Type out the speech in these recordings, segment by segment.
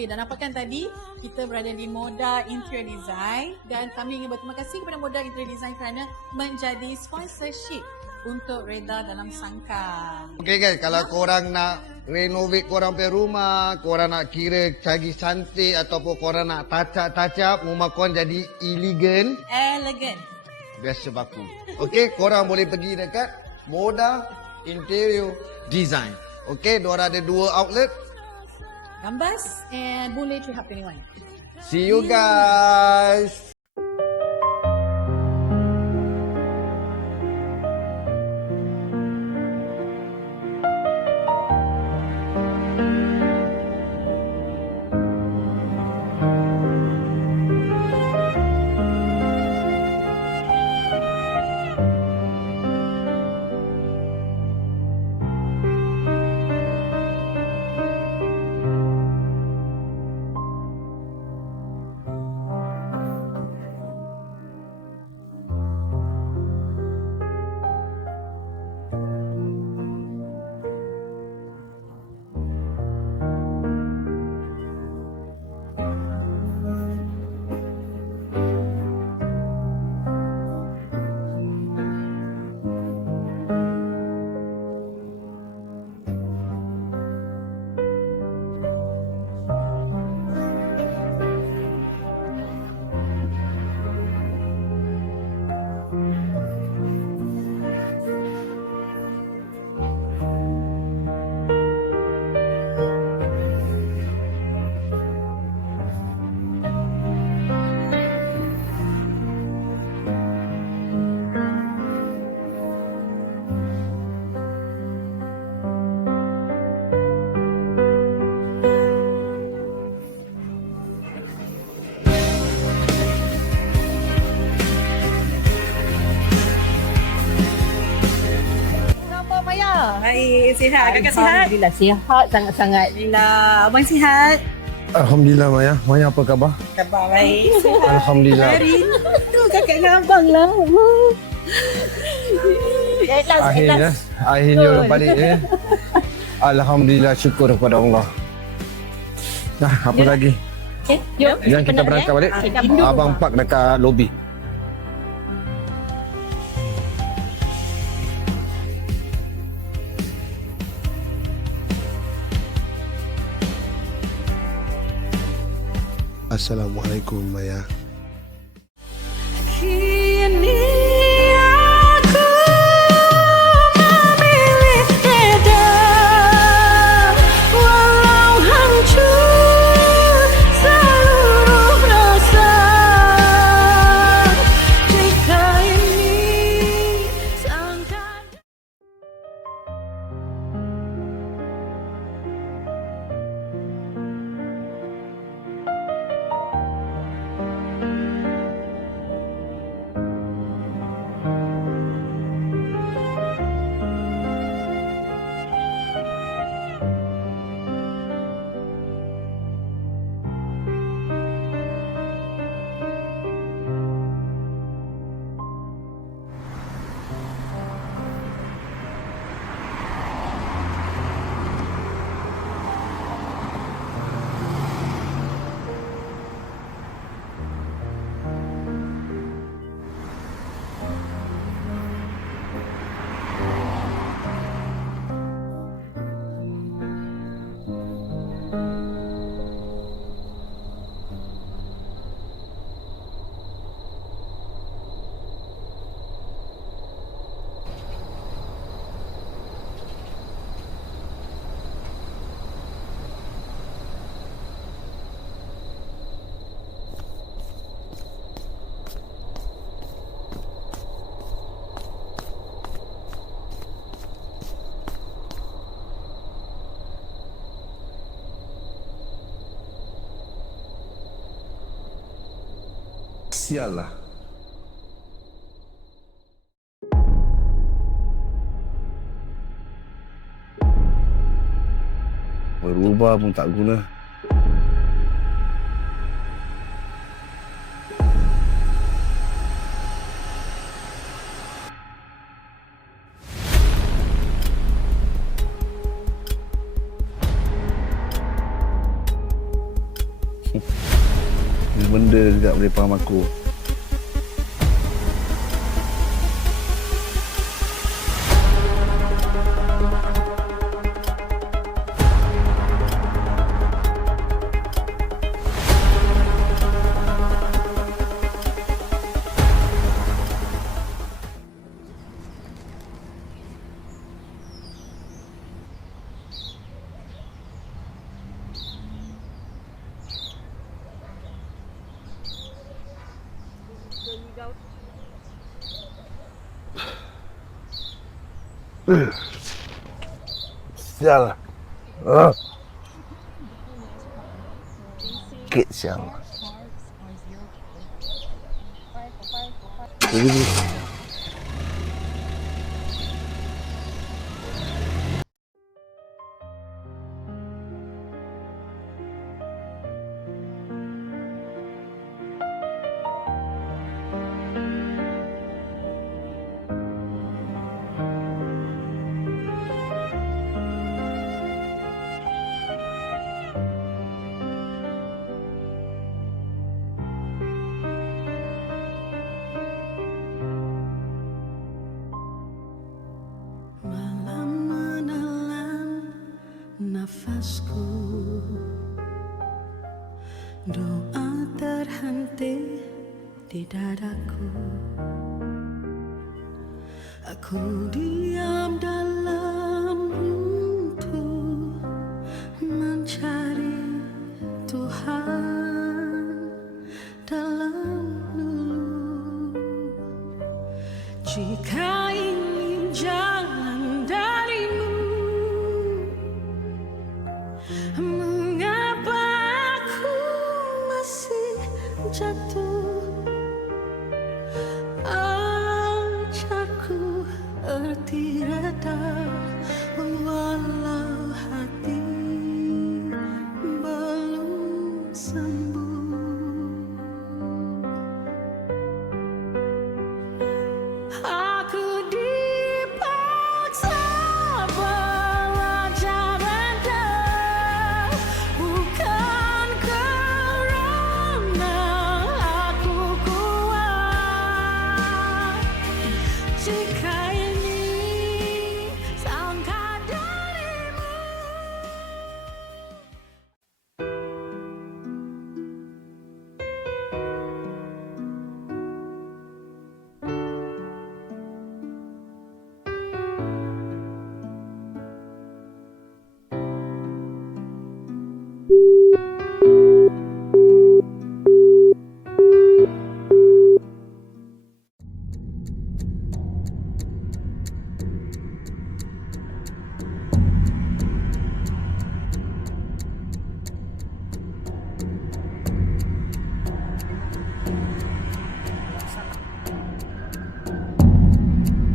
Okey, dan nampakkan tadi kita berada di Moda Interior Design dan kami ingin berterima kasih kepada Moda Interior Design kerana menjadi sponsorship untuk Reda dalam Sangka. Okey guys, kalau korang nak renovate korang punya rumah, korang nak kira lagi cantik ataupun korang nak touch-up rumah korang jadi elegant, biasa baku. Okey, korang boleh pergi dekat Moda Interior Design. Okey, diorang ada 2 outlet. Gambas and Boon Lay Tree Hub 21. See you guys. Baik, sihat. Kakak sihat? Alhamdulillah sihat sangat-sangat. Alhamdulillah. Abang sihat? Alhamdulillah Maya. Maya apa khabar? Khabar baik. Sihat. Alhamdulillah. Hari tu kakak dengan abang lah. Akhirnya orang balik ya. Alhamdulillah, syukur kepada Allah. Nah, apa lagi? Okay, jom. Yang kita berangkat balik. Abang park dekat lobi. Assalamualaikum Maya. Sial lah. Berubah pun tak guna. Benda juga boleh faham aku. Sial. Sikit sial. Malam menelan nafasku, doa terhenti di dadaku. Aku diam dalam runtuh mencari Tuhan dalam lulu. Jika ini jalan darimu, mengapa aku masih jatuh? Ajarku erti reda walau hati belum sembuh. Aku dipaksa belajar reda, bukan kerana aku kuat. Jika ini sangka darimu.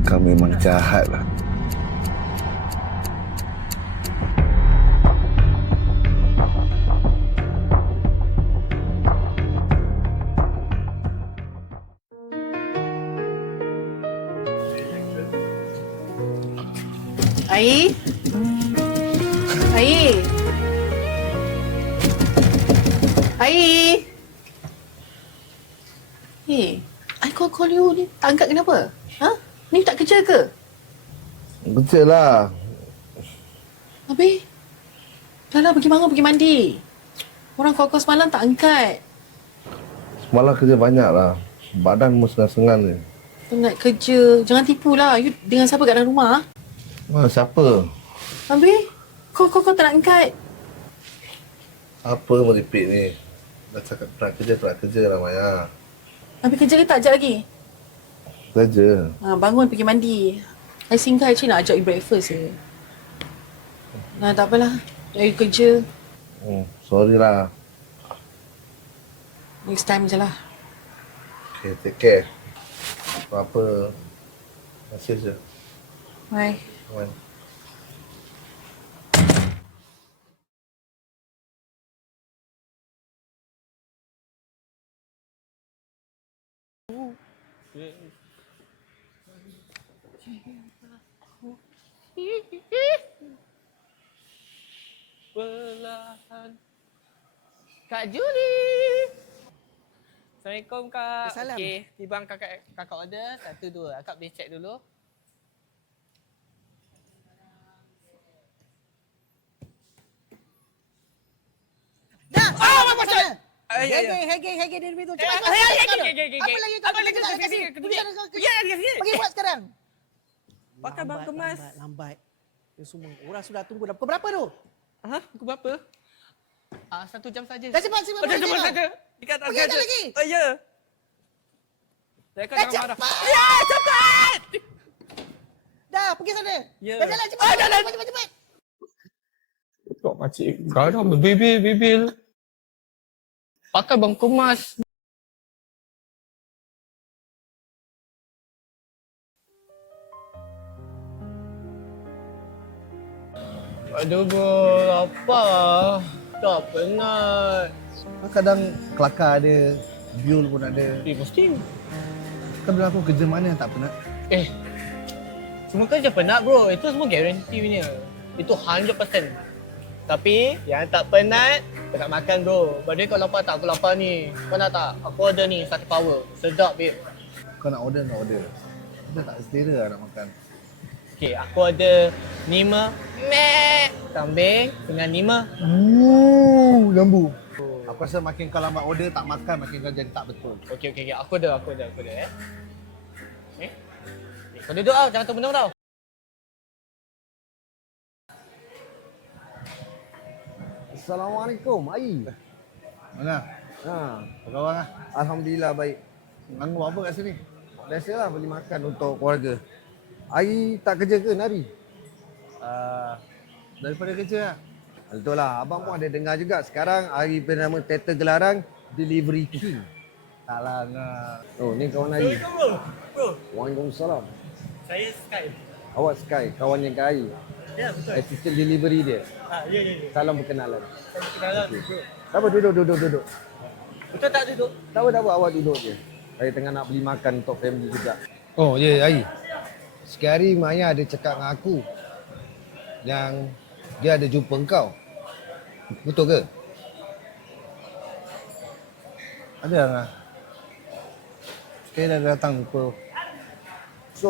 Kau memang jahat lah. Ai? Ai? Ai? I call you ni tak angkat kenapa? Ha? Ni tak kerja ke? Kerja lah. Habis? Dah lah pergi bangun, pergi mandi. Orang call semalam tak angkat. Semalam kerja banyak lah. Badan mu sengan-sengan ni. Penat kerja. Jangan tipulah. You dengan siapa kat dalam rumah? Siapa? Habis? Kau tak nak angkat. Apa meripik ni? Dah cakap nak kerja lah Maya. Habis kerja ke tak ajak lagi? Kerja. Bangun pergi mandi. I singgah actually nak ajak you breakfast je. Tak apalah. You kerja. Sorry lah. Next time je lah. Okay, take care. Apa-apa. Message je. Bye. Bye. Perlahan Kak Juli. Assalamualaikum Kak. Salam. Okey, tiba kakak order 1 2. Akak boleh check dulu. Dah, apa pasal? Ya, ya. Hege diri tu. Cepat. Okey. Apa lagi kau? Apa lagi Pergi kasih? sana, pergi sana, kau. Ya, ya. Pergi buat sekarang. Pakai bang kemas. Lambat. Ini semua orang sudah tunggu. Dah pukul berapa tu? Ha? Pukul berapa? 1 jam saja. Dah cepat. Oh, dah cepat saja. Ikat Pergi ada lagi. Oh, ya. Saya kan Dah jangan marah. cepat. Ya, cepat. Dah, pergi sana. Ya. Dah jalan cepat. Cepat. Kok makcik garang berbibil. Pakai bang kemas. Aduh, bro. Lapar. Tak penat. Kadang kelakar ada, biol pun ada. Mesti. Kau bilang aku kerja mana yang tak penat? Semua kerja penat, bro. Itu semua guarantee punya. Itu 100%. Tapi yang tak penat, kau nak makan, bro. Badai kau lapar tak? Aku lapar ni. Kau nak tak? Aku order ni, sate power. Sedap, babe. Kau nak order. Dia tak selera lah nak makan. Okay, aku ada 5 kambing dengan 5. Lembu. Aku rasa makin kau lambat order, tak makan, makin kau jadi tak betul. Okay. Aku ada. Kau duduk tau, jangan terbenam tau. Assalamualaikum, Ai. Mana? Apa khabar lah? Alhamdulillah baik. Nganggu apa kat sini? Biasalah beli makan untuk keluarga. Ai tak kerja ke hari? Daripada kerja lah. Betul lah, abang pun ada dengar juga. Sekarang Ari bernama Teta Gelarang Delivery King. Taklah nak. Oh, ni kawan Ari. Bro. Waalaikumsalam. Saya Sky. Awak Sky, kawan yang Ari. Ya, betul. Assistant delivery dia. Ya. Salam perkenalan. Kenalan, bro. Tak apa, duduk. Betul tak duduk? Tak apa, awak duduk je. Saya tengah nak beli makan untuk family juga. Oh, ya, Ari. Sekali Maya ada cakap dengan aku yang dia ada jumpa engkau. Betul ke? Ada lah. Sekali dah datang jumpa. So,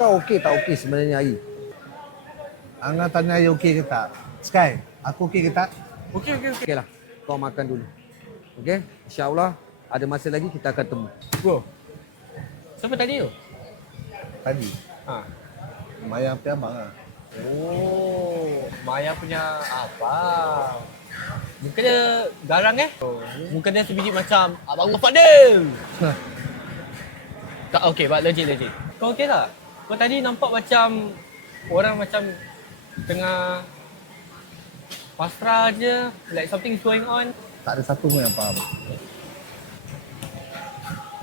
kau okey tak okey sebenarnya Ari? Angah tanya Ari okey ke tak? Sky, aku okey ke tak? Okey. Okey lah, kau makan dulu. Okey? InsyaAllah ada masa lagi kita akan temu. Bro. Siapa tadi tu? Tadi, Maya pergi abang lah. Oh, Maya punya apa? Muka dia garang Muka dia sebiji macam Abang Fadil. Tak okey, but legit. Kau okey tak? Kau tadi nampak macam orang macam tengah pasrah je, like something going on. Tak ada satu pun yang faham.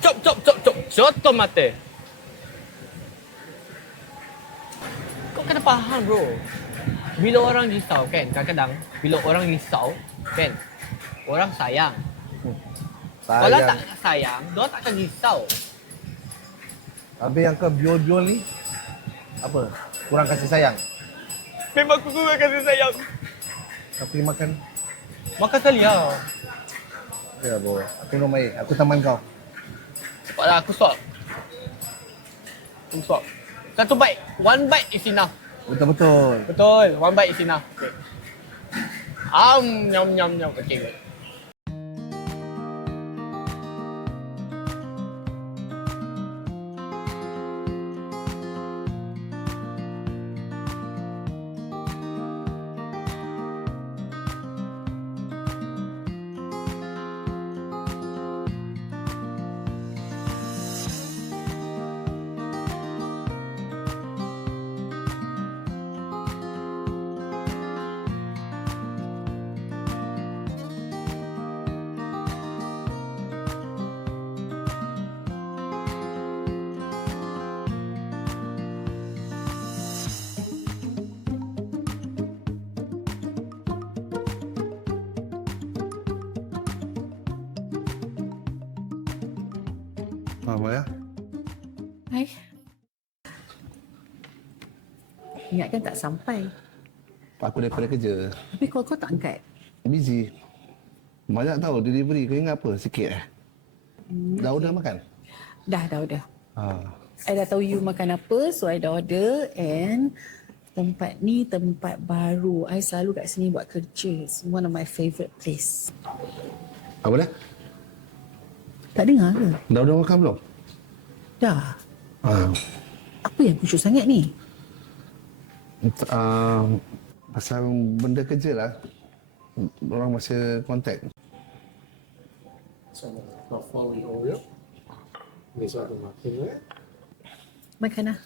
Cop. Contoh mata. Kau kena faham, bro. Bila orang risau kan, kadang-kadang bila orang risau kan, orang sayang. Kalau tak sayang, diorang takkan risau. Habis yang kau biol-biol ni, apa? Kurang kasih sayang? Memang aku kurang kasih sayang. Kau pergi makan? Makan sekali lah. Ya, bro. Aku minum air. Aku taman kau. Cepatlah, aku swap. Satu bite. One bite is enough. Betul-betul. Betul. One bite is enough. Okay. Nyam. Okay, good. Maya? Hai. Ingatkan tak sampai. Aku daripada kerja. Tapi kau tak angkat. Busy. Banyak tahu delivery. Kau ingat apa? Sikit Dah order makan? Dah. Ah. I dah tahu you makan apa, so I dah order. And tempat ni tempat baru. I selalu kat sini buat kerja. It's one of my favourite place. Apa dah? Tak dengar ke? Dah order makan belum? Dah. Ah. Apa yang khusyuk sangat ni? Pasal benda kerja lah. Orang masih kontak. Makan lah.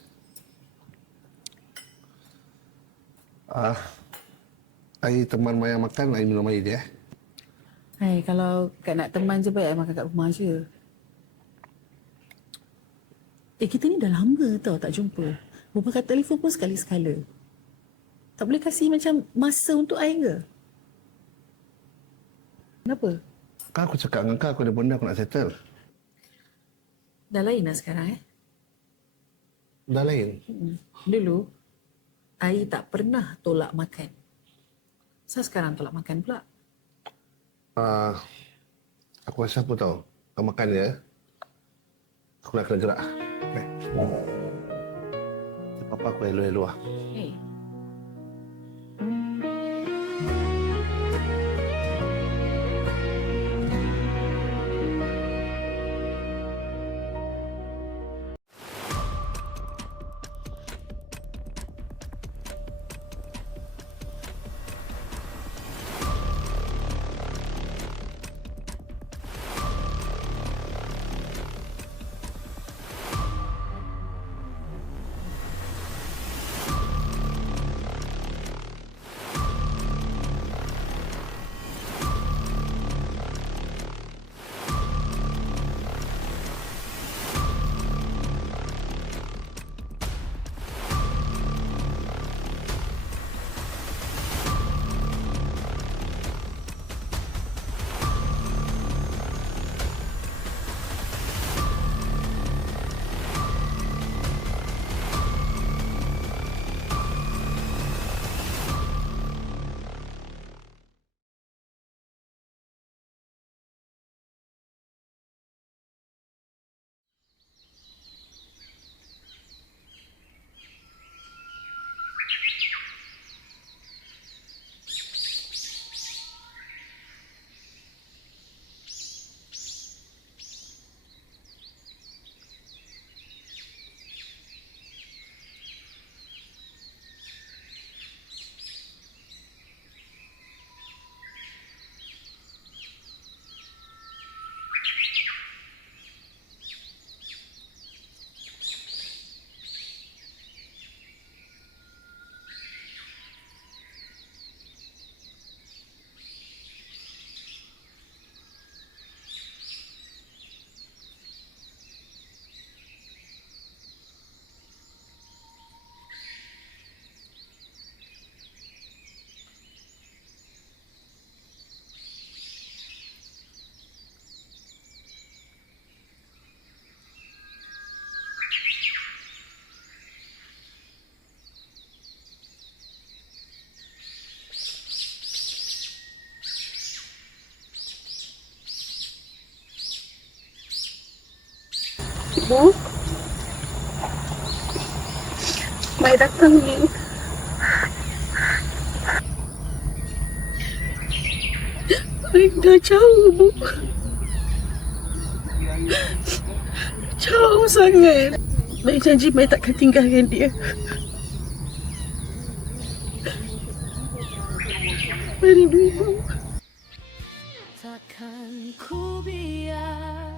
Air teman Maya makan, air minum air dia. Hai, kalau Kak nak teman je baik I makan kat rumah je. Kita ni dah lama tau tak jumpa. Berbual kat telefon pun sekali-sekala. Tak boleh kasih macam masa untuk I ke? Kenapa? Kan aku cakap dengan kau, aku ada benda aku nak settle. Dah lain lah sekarang Dah lain. Dulu, I tak pernah tolak makan. Saya sekarang tolak makan pula. Aku rasa apa tahu. Kau makan dia. Aku nak kena gerak. Apa aku elu-elu lah. Hey. Bu, Mai datang ni. Mai dah jauh, Bu. Jauh sangat. Mai janji Mai takkan tinggalkan dia. Mari dulu. Takkan ku biar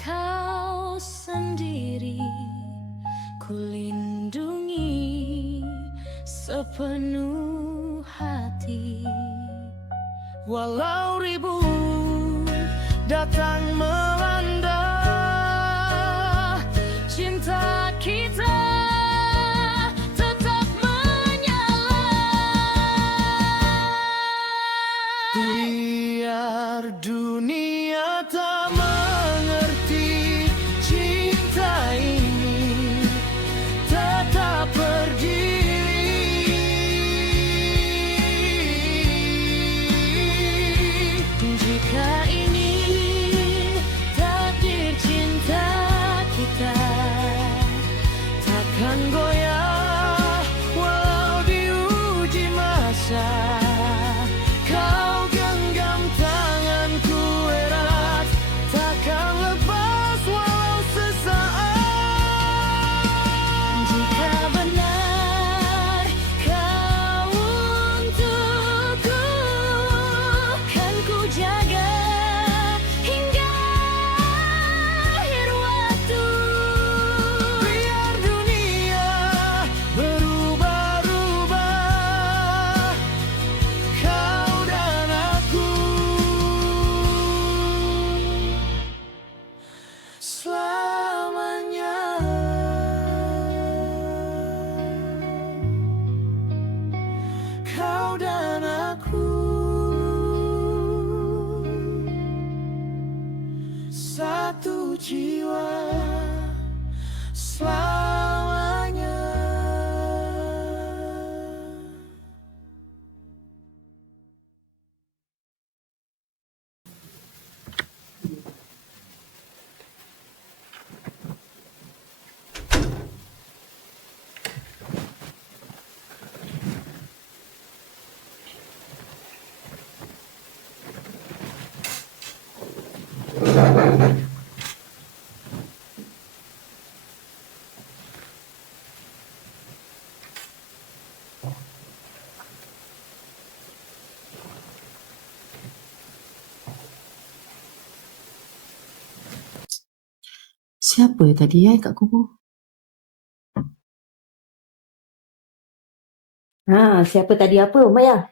kau sendiri, ku lindungi sepenuh hati. Walau ribut datang melanda, cinta kita tetap menyala. Biar dunia tak mengerti, cinta ini tetap berdiri. Jika jiwa selamanya. Siapa tadi kat kubur? Siapa tadi apa, Maya?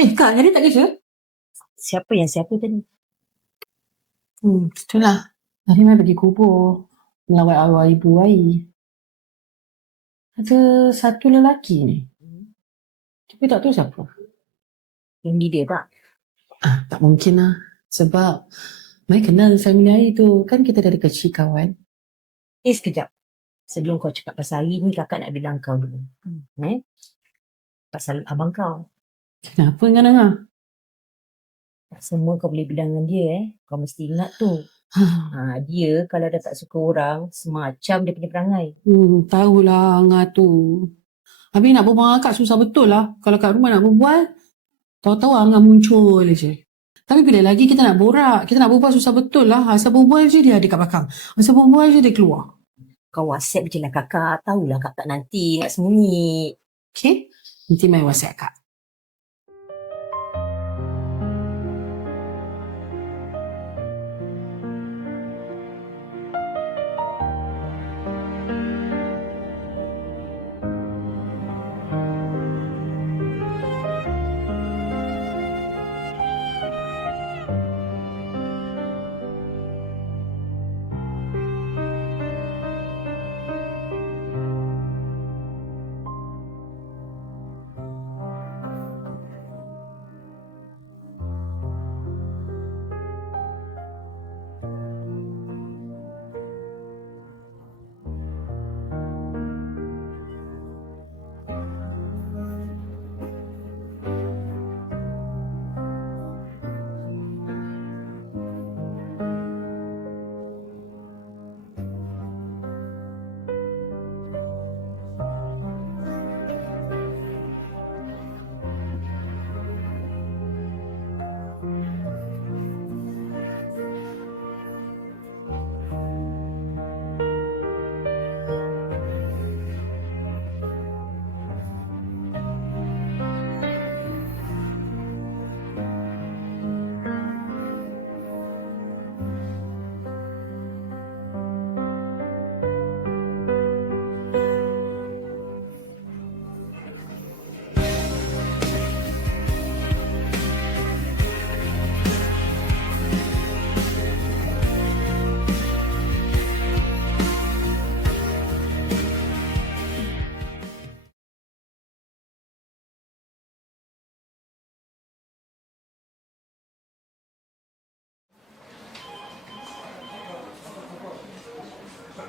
Kak, jadi tak kerja? Siapa tadi? Itulah. Tadi Mai pergi kubur. Melawat arwah ibu Ai. Ada satu lelaki ni. Tapi tak tahu siapa. Yang dia tak? Tak mungkin lah. Sebab Mai kenal family Ai tu. Kan kita dari kecil kawan. Sekejap. Sebelum kau cakap pasal hari ni, kakak nak bilang kau dulu. Pasal abang kau. Kenapa dengan Angah? Semua kau boleh bilang dengan dia Kau mesti ingat tu. Dia kalau dah tak suka orang, semacam dia punya perangai. Tahulah Angah tu. Habis nak berbual dengan akak susah betul lah. Kalau kat rumah nak berbual, tahu-tahu Angah muncul je. Tapi bila lagi kita nak borak, kita nak berbual susah betul lah. Asal berbual je dia ada kat belakang. Asal berbual je dia keluar. Kau WhatsApp je lah kakak. Tahulah kakak nanti nak sembunyi. Okay? Nanti Mai WhatsApp kak.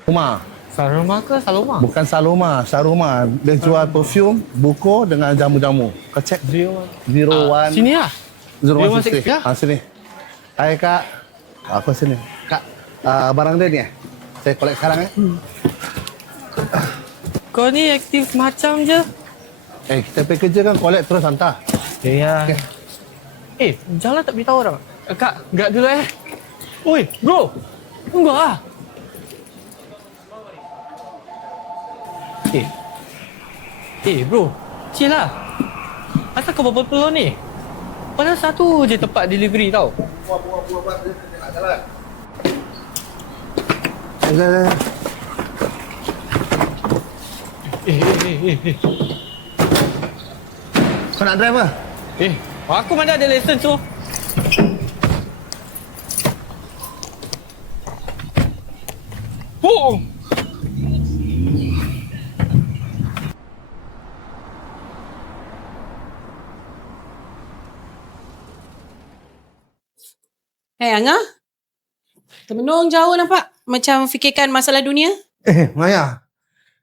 Rumah. Saloma ke Saloma? Bukan Saloma, Saruma. Dia jual perfume, buku dengan jamu-jamu. Kau cek 01. Sini lah. 0160. 0160. Sini. Hai kak. Aku sini. Kak, barang dia ni saya collect sekarang Kau ni aktif macam je. kita pergi kerja kan collect terus hantar. Ya. Okay. Janganlah tak beritahu orang. Kak, gerak dulu Oi, bro. Tunggu lah. Bro. Chill lah. Asal kau bawa peluang ni? Padahal satu je tempat delivery tau. Buat. Nak jalan. Jalan. Kau nak drive ke? Aku mana ada lesen tu. Oh! Angah? Termenung jauh nampak. Macam fikirkan masalah dunia. Maya.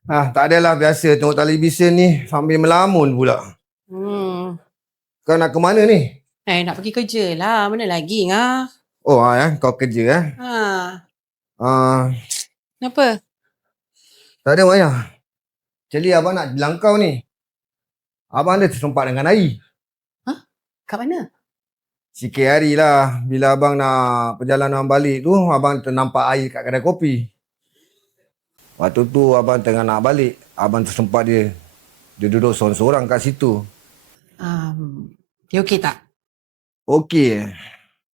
Tak adalah, biasa tengok televisyen ni sambil melamun pula. Kau nak ke mana ni? Nak pergi kerja lah. Mana lagi ngah? Oh, kau kerja Kenapa? Tak ada, Maya. Actually, abang nak bilang kau ni. Abang ada tersempat dengan Ai. Kat mana? Sikit hari lah. Bila abang nak perjalanan balik tu, abang ternampak Ai kat kedai kopi. Waktu tu abang tengah nak balik. Abang tersempat dia. Dia duduk seorang-seorang kat situ. Dia okey tak? Okey.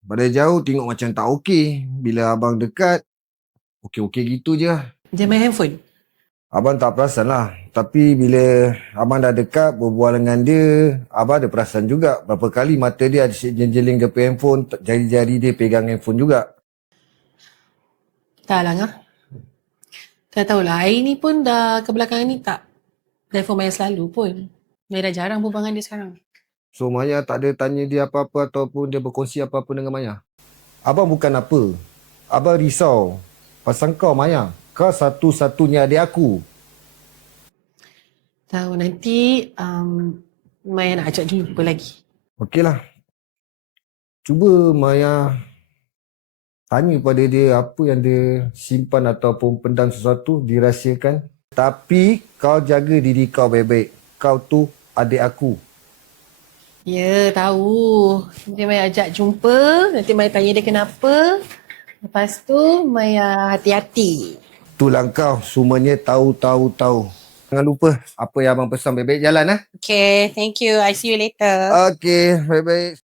Pada jauh tengok macam tak okey. Bila abang dekat, okey-okey gitu je. Dia main handphone? Abang tak perasan lah. Tapi bila abang dah dekat berbual dengan dia, abang ada perasan juga. Berapa kali mata dia asyik jenjeling dia handphone, jari-jari dia pegang handphone juga. Tak lah ngah. Tak tahulah. Air ni pun dah kebelakangan ni tak telefon Maya selalu pun. Maya dah jarang berbual dengan dia sekarang. So Maya tak ada tanya dia apa-apa ataupun dia berkongsi apa-apa dengan Maya? Abang bukan apa. Abang risau pasal kau, Maya. Kau satu-satunya adik aku. Tahu nanti Maya nak ajak jumpa lagi. Okeylah. Cuba Maya tanya pada dia apa yang dia simpan ataupun pendam sesuatu, dirahsiakan. Tapi kau jaga diri kau baik-baik. Kau tu adik aku. Ya, tahu. Nanti Maya ajak jumpa. Nanti Maya tanya dia kenapa. Lepas tu Maya hati-hati. Itulah kau. Semuanya tahu. Jangan lupa apa yang abang pesan. Baik-baik jalan. Okay, thank you. I see you later. Okey, baik-baik.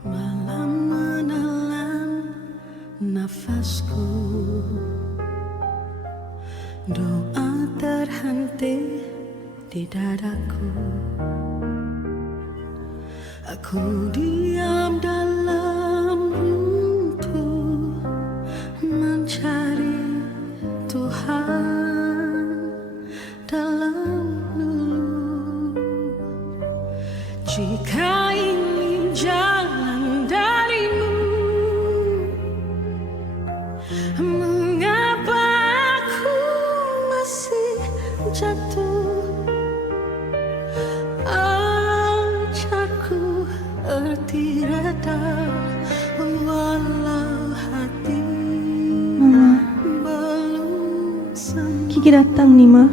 Malam menelan nafasku, doa terhenti di dadaku. Aku diam dalam runtuh mencari Tuhan dalam lulu. Jika ini jalan darimu, mengapa aku masih jatuh? Ajarku erti reda walau hati belum sembuh. Kiki datang ni, Ma.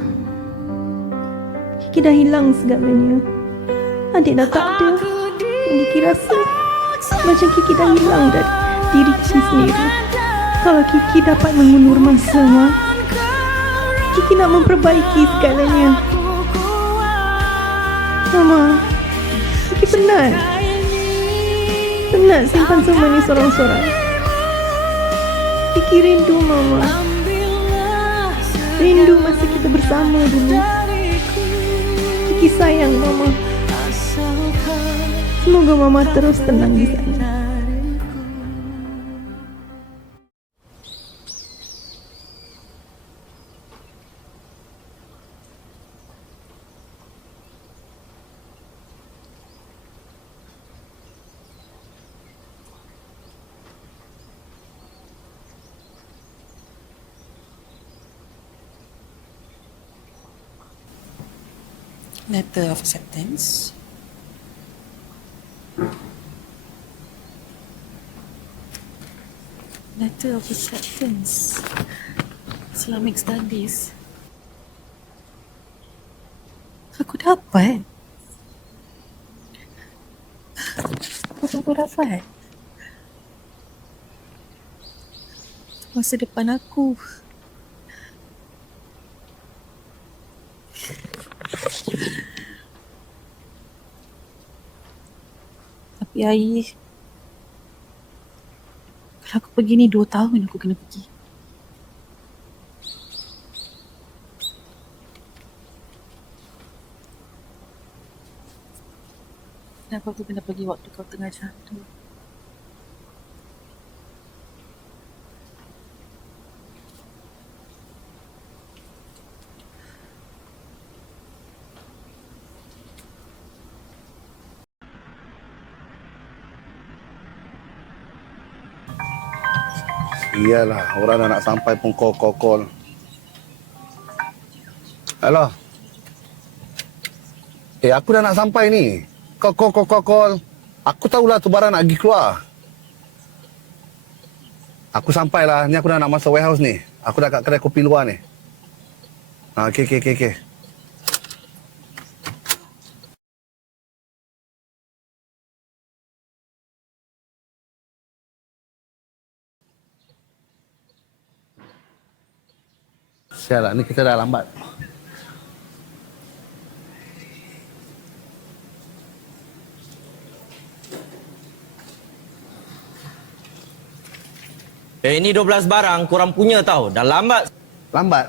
Kiki dah hilang segalanya. Adik dah tak ada. Kiki rasa macam Kiki dah hilang dari diri Kiki sendiri. Kalau Kiki dapat mengulur masa, Ma, Kiki nak memperbaiki segalanya. Mama, Kiki penat. Penat simpan semua ni sorang-sorang. Kiki rindu Mama. Rindu masa kita bersama dulu. Kiki sayang Mama. Semoga Mama terus tenang di sana. Letter of acceptance. Letter of acceptance. Islamic Studies. Aku dapat. Aku dapat. Masa depan aku. Tapi Ai, kalau aku pergi ni 2 tahun aku kena pergi. Kenapa aku kena pergi waktu kau tengah jatuh? Iyalah, orang dah nak sampai pun call. Hello. Aku dah nak sampai ni. Call. Aku tahulah tu barang nak pergi keluar. Aku sampailah. Ni aku dah nak masuk warehouse ni. Aku dah kat kedai kopi luar ni. Okey. Sialah, ni kita dah lambat. Ini 12 barang kurang punya tau. Dah lambat. Lambat?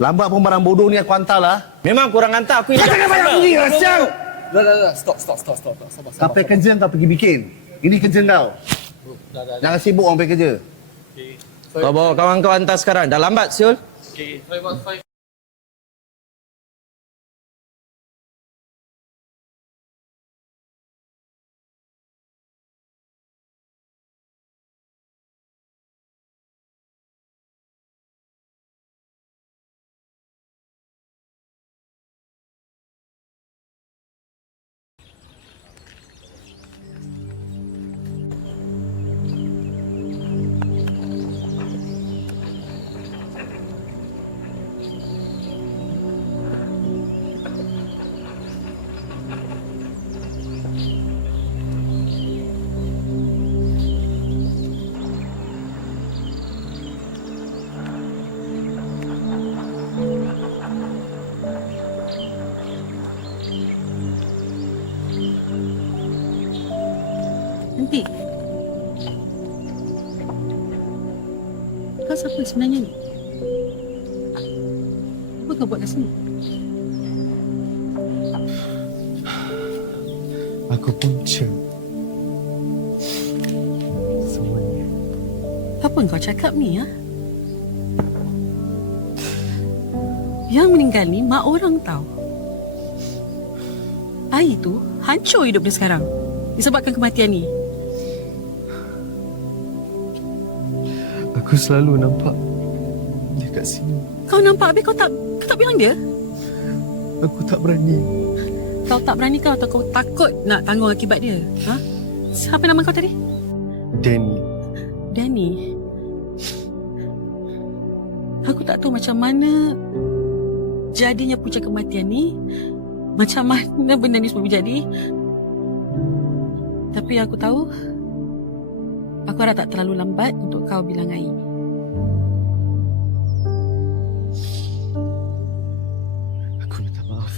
Lambat pun barang bodoh ni aku hantar lah. Memang kurang hantar. Aku jangan banyak bunyi lah, sial! Dah. Stop. Sampai kerja kau pergi bikin. Ini kerja kau. Jangan sibuk orang pergi kerja. Kau bawa kawan kau hantar sekarang. Dah lambat, Syul. Okay. Nanti. Kau siapa sebenarnya ni? Apa kau buat kat sini? Aku punca semuanya. Apa kau cakap ni, ya? Yang meninggal ni mak orang tau. Ai tu hancur hidup dia sekarang disebabkan kematian ni. Aku selalu nampak dia kat sini. Kau nampak habis kau tak bilang dia? Aku tak berani. Kau tak berani kau atau kau takut nak tanggung akibat dia? Ha? Siapa nama kau tadi? Danny. Aku tak tahu macam mana jadinya punca kematian ni. Macam mana benda ni semua berjadi. Tapi aku tahu aku harap tak terlalu lambat untuk kau bilang Ai. Aku minta maaf.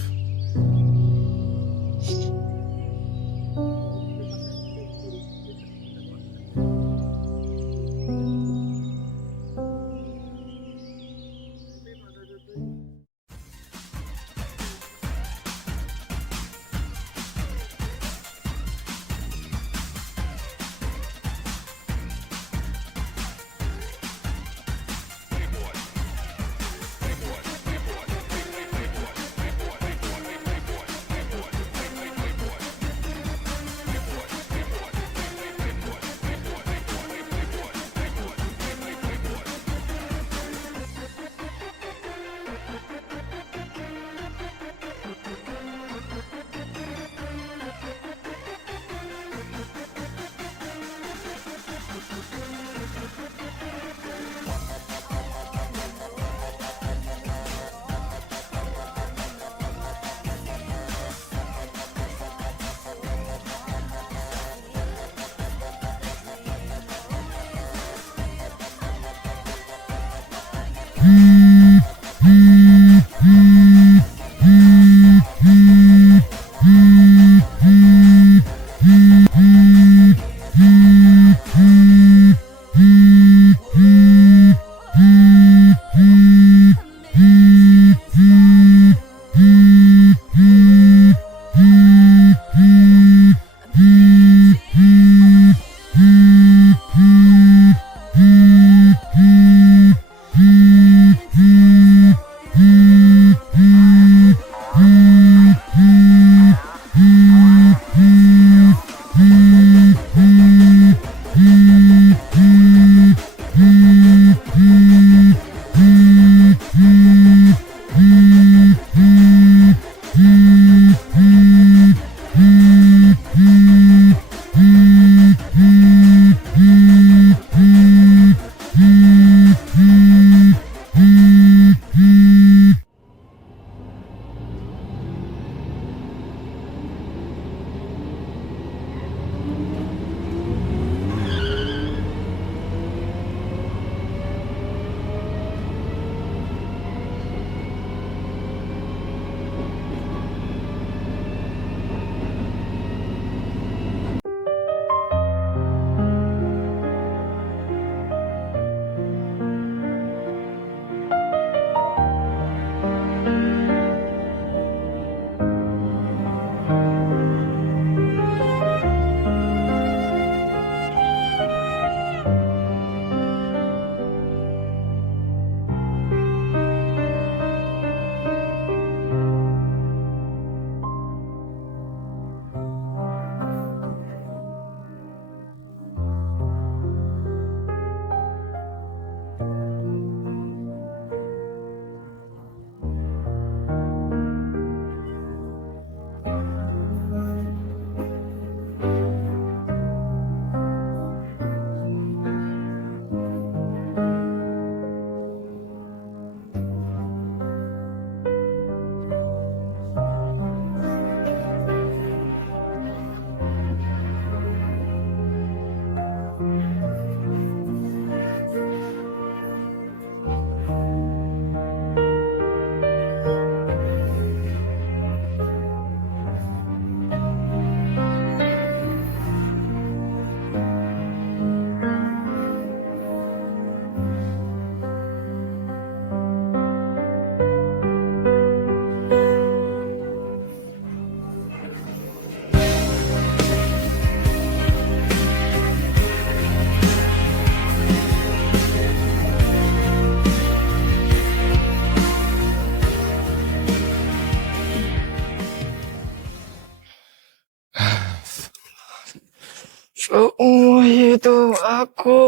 aku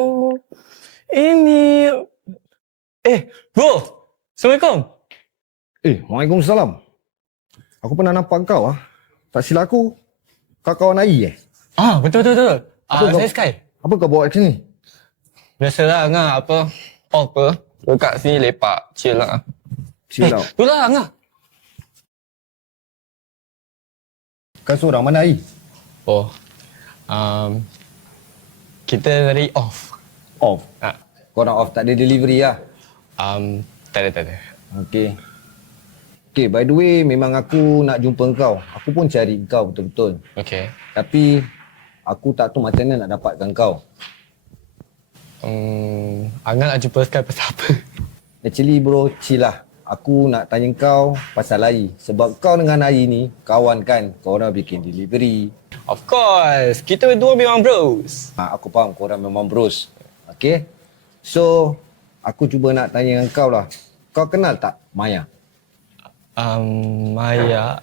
ini. Bro. Assalamualaikum. Waalaikumsalam. Aku pernah nampak kau Tak silap aku, kau kawan Ai Betul. Saya Sky. Apa kau bawa kat sini? Biasalah Angah apa dekat sini lepak chill lah. Chill out. Tu lah Angah. Kau seorang, mana Ai? Kita dari off. Off? Korang off, tak ada delivery lah? Tak ada. Okay, by the way, memang aku nak jumpa kau. Aku pun cari kau betul-betul. Okay. Tapi, aku tak tahu macam mana nak dapatkan kau. Angah nak jumpa Sky pasal apa? Actually bro, chill lah. Aku nak tanya kau pasal Ai. Sebab kau dengan Ai ni kawan kan? Korang bikin delivery. Of course. Kita berdua memang bros. Aku faham korang memang bros. Okay? So, aku cuba nak tanya dengan kau lah. Kau kenal tak Maya? Maya...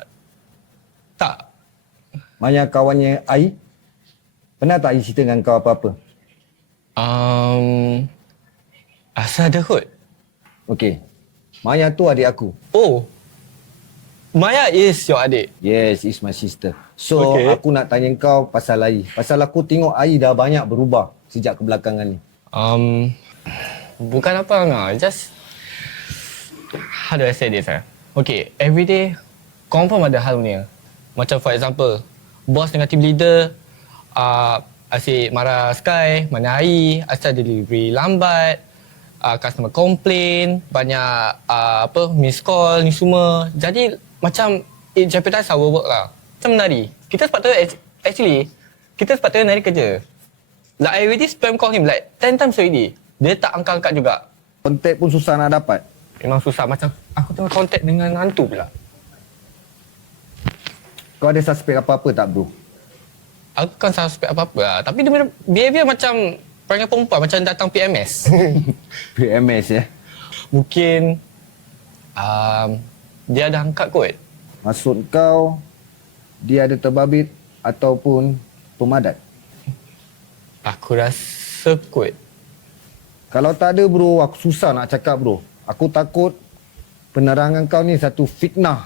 Tak. Maya kawannya Ai? Pernah tak Ai cerita dengan kau apa-apa? Asal ada kot. Okay. Maya tu adik aku. Maya is your adik? Yes, is my sister. So, aku nak tanya kau pasal Ai. Pasal aku tengok Ai dah banyak berubah sejak kebelakangan ni. Bukan apa Angah. Just... How do I say this? Okay, every day confirm ada hal ni. Macam for example, boss dengan team leader asyik marah Sky, mana Ai, asal delivery lambat, customer complain, banyak miss call ni semua. Jadi macam it jeopardize our work lah. Macam menari. Kita sepatutnya nari kerja. Like I already spam call him like 10 times already. Dia tak angkat-angkat juga. Kontak pun susah nak dapat. Memang susah. Macam aku tengah kontak dengan hantu pula. Kau ada suspek apa-apa tak bro? Aku kan suspek apa-apa lah. Tapi dia punya behavior macam perangai perempuan. Macam datang PMS. PMS ya? Mungkin dia ada angkat kot. Maksud kau dia ada terbabit ataupun pemadat? Aku rasa kot. Kalau tak ada bro, aku susah nak cakap bro. Aku takut penerangan kau ni satu fitnah.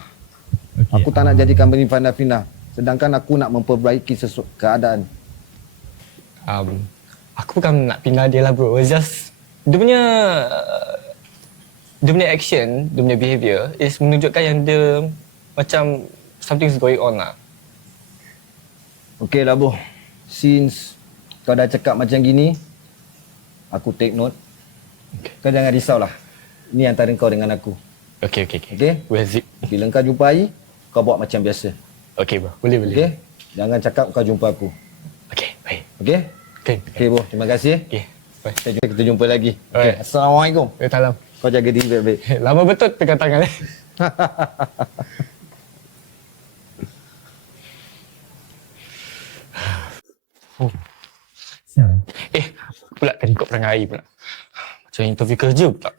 Aku tak nak jadikan benda fitnah. Sedangkan aku nak memperbaiki keadaan. Aku bukan nak pindah dia lah bro. It's just dia punya action, dia punya behavior is menunjukkan yang dia macam something's going on lah. Okey lah bro. Since kau dah cakap macam gini, aku take note. Kau jangan risaulah. Ni antara kau dengan aku. Okey. Okey? Well, zip. Bila kau jumpa Ai, kau buat macam biasa. Okey bro. Boleh. Okey? Jangan cakap kau jumpa aku. Okey, baik. Okey? Okey bro, terima kasih. Okey. Bye. Kita jumpa lagi. Alright. Okay. Assalamualaikum. Salam. Kau jaga diri baik-baik. Lama betul pegang tangan ni. Pula tadi ikut perangai air pula. Macam interview kerja pula.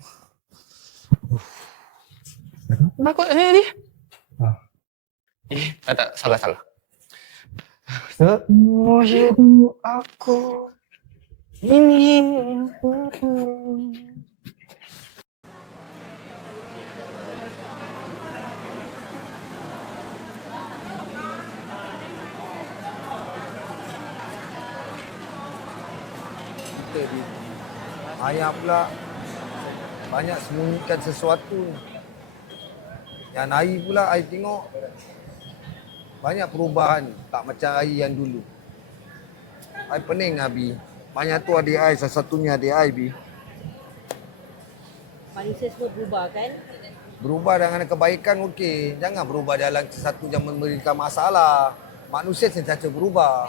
Kenapa kot ni? Tak, salah. Semua hidup aku ini. Ayah pula banyak sembunyikan sesuatu. Yang Ai pula, Ai tengok banyak perubahan. Tak macam Ai yang dulu. Ai pening Abi. Banyak tu adik Ai, salah satunya adik Ai Bi. Manusia semua berubah kan? Berubah dengan kebaikan okey. Jangan berubah dalam satu yang memberikan masalah. Manusia sentiasa berubah.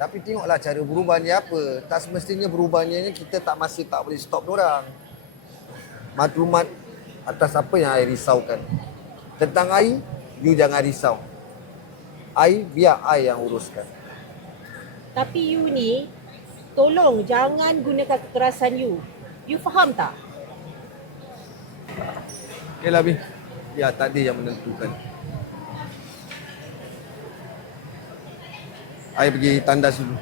Tapi tengoklah cara berubahnya apa. Tak semestinya berubahnya ni kita masih tak boleh stop diorang. Maklumat atas apa yang Ai risaukan. Tentang Ai, you jangan risau. Ai, biar Ai yang uruskan. Tapi you ni, tolong jangan gunakan kekerasan you. You faham tak? Okeylah Bi. Ya, tak ada yang menentukan. Ai pergi tandas dulu.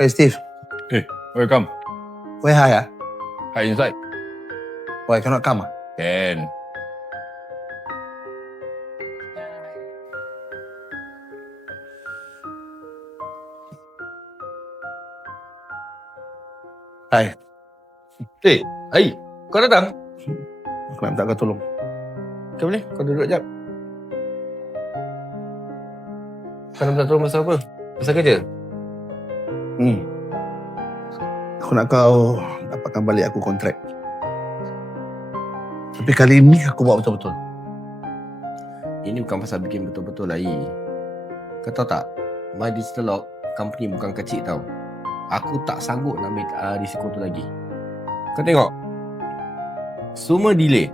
Hey, Steve. Hey, welcome. Where hi, ah? Hi inside. Why cannot come, ah? Can. Hai. Eh, Ai, kau datang? Aku nak minta kau tolong. Kau boleh? Kau duduk jap. Kau nak minta tolong pasal apa? Pasal kerja? Aku nak kau dapatkan balik aku kontrak. Tapi kali ini aku buat betul-betul. Ini bukan pasal bikin betul-betul lah, Ai. Kau tahu tak? My Digital Lock company bukan kecil tau. Aku tak sanggup nak ambil risiko tu lagi. Kau tengok. Semua delay.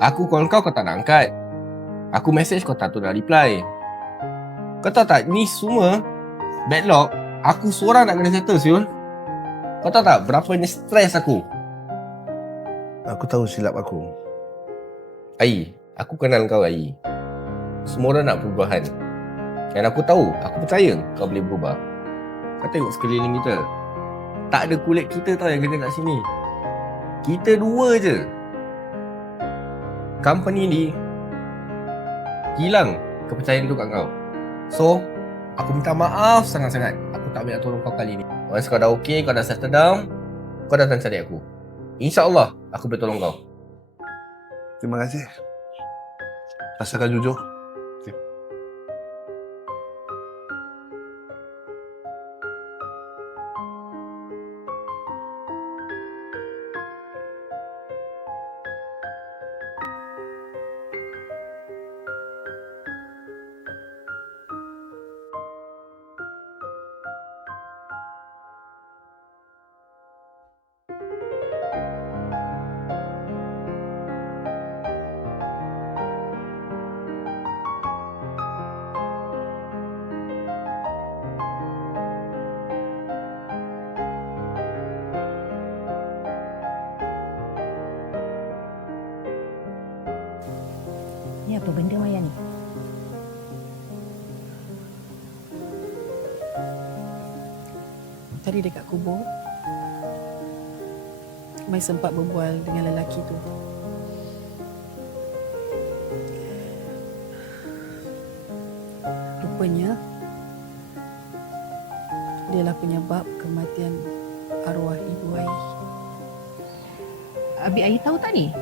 Aku call kau tak nak angkat. Aku message kau tak nak reply. Kau tahu tak? Ni semua backlog. Aku seorang nak kena settle, Syul. Kau tahu tak berapa ni stres aku? Aku tahu silap aku. Ai, aku kenal kau, Ai. Semua orang nak perubahan. Dan aku tahu, aku percaya kau boleh berubah. Kau tengok sekeliling kita. Tak ada kulit kita tau yang kena kat sini. Kita dua je. Company ni hilang kepercayaan tu kat kau. So, aku minta maaf sangat-sangat. Aku tak boleh tolong kau kali ni. Once kau dah okay, kau dah settle down, kau datang cari aku. InsyaAllah, aku boleh tolong kau. Terima kasih. Asalkan jujur. Ni apa benda Maya ni? Tadi dekat kubur, Mai sempat berbual dengan lelaki tu. Rupanya, dialah penyebab kematian arwah ibu Ai. Abi Ai tahu tak ni?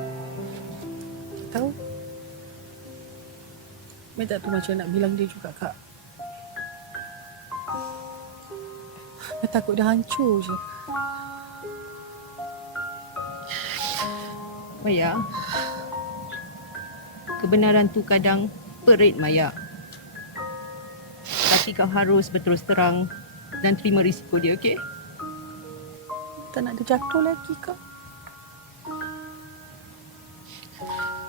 Tahu? Mai tak tahu macam nak bilang dia juga, Kak. Mai takut dia hancur je. Maya, kebenaran tu kadang perit Maya. Tapi kau harus berterus terang dan terima risiko dia, okey? Tak nak dia jatuh lagi, Kak.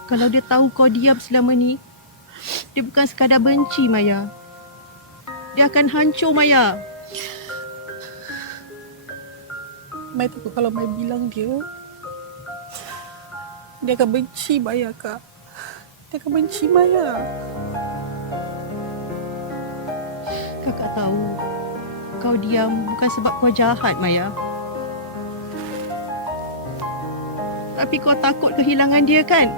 Kalau dia tahu kau diam selama ni, dia bukan sekadar benci Maya. Dia akan hancur Maya. Mai takut kalau Mai bilang dia akan benci Maya, Kak. Dia akan benci Maya. Kakak tahu kau diam bukan sebab kau jahat Maya. Tapi kau takut kehilangan dia kan?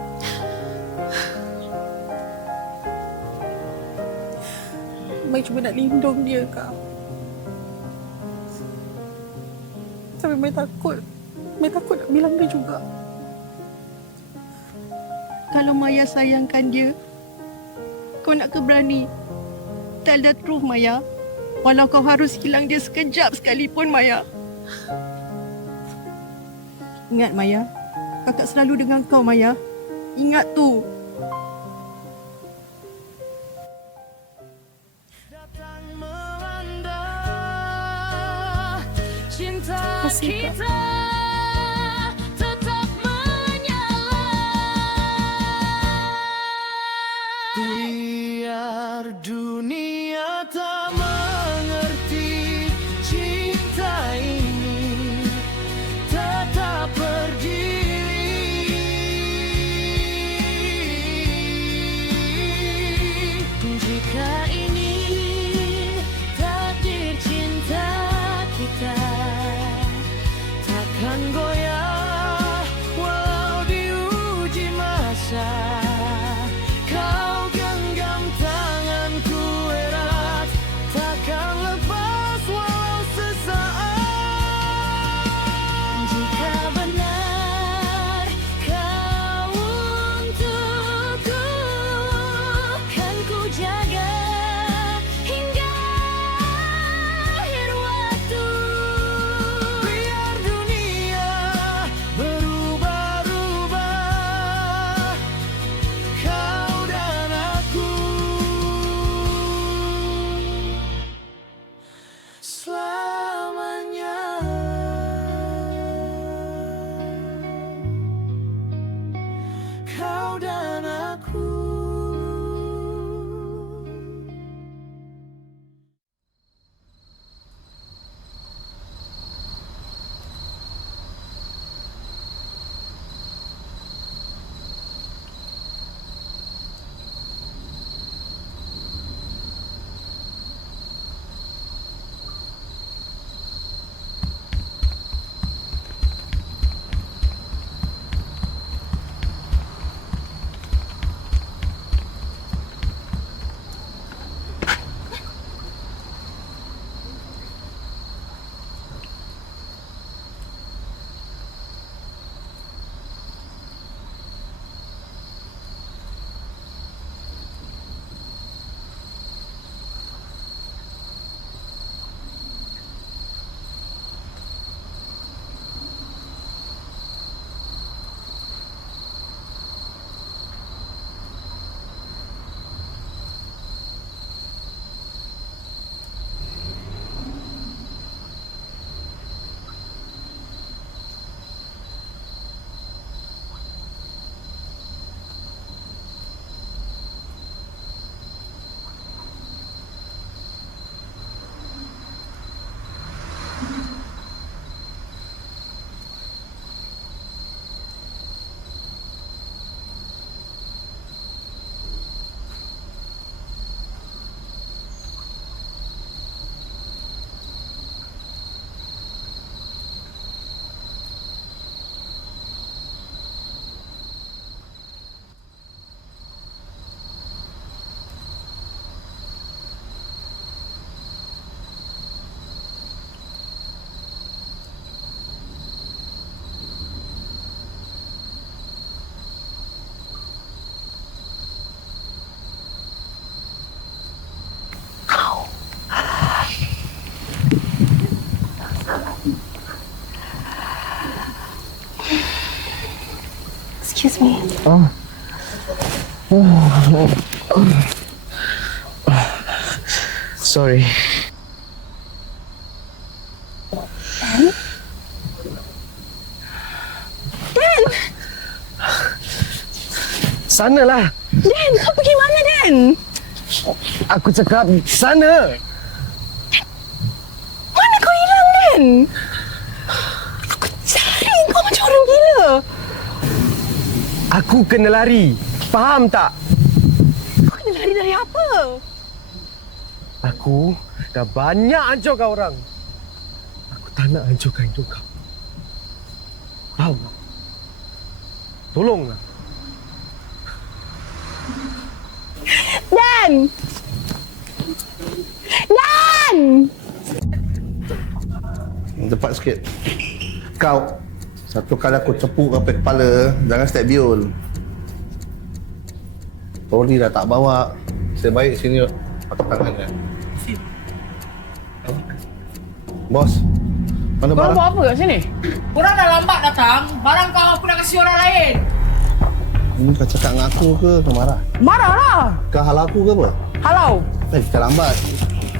Mai cuma nak lindung dia, Kak. Tapi Mai takut nak bilang dia juga. Kalau Maya sayangkan dia, kau nak ke berani tell the truth Maya, walau kau harus hilang dia sekejap sekalipun Maya. Ingat Maya, kakak selalu dengan kau Maya. Ingat tu. Terima kasih, Kak. Biar dunia tak mengerti cinta ini tetap berdiri. Jika ini takdir cinta kita Sorry. Dan! Sanalah. Dan, kau pergi mana, Dan? Aku cakap sana. Mana kau hilang, Dan? Aku cari kau macam orang gila. Aku kena lari. Faham tak? Kau kena lari dari apa? Aku dah banyak hancurkan orang. Aku tak nak hancurkan hidup kau. Faham tak? Tolonglah. Dan! Dan! Cepat sikit. Kau, satu kali aku cepuk sampai kepala, jangan step biol. Troli dah tak bawa. Sebaik sini pakai tangannya. Bos, mana Korang barang? buat apa kat sini? Korang dah lambat datang, barang kau aku nak kasih orang lain. Ini kau cakap dengan aku ke kau marah? Marah lah. Kau halau aku ke apa? Halau. Kita lambat.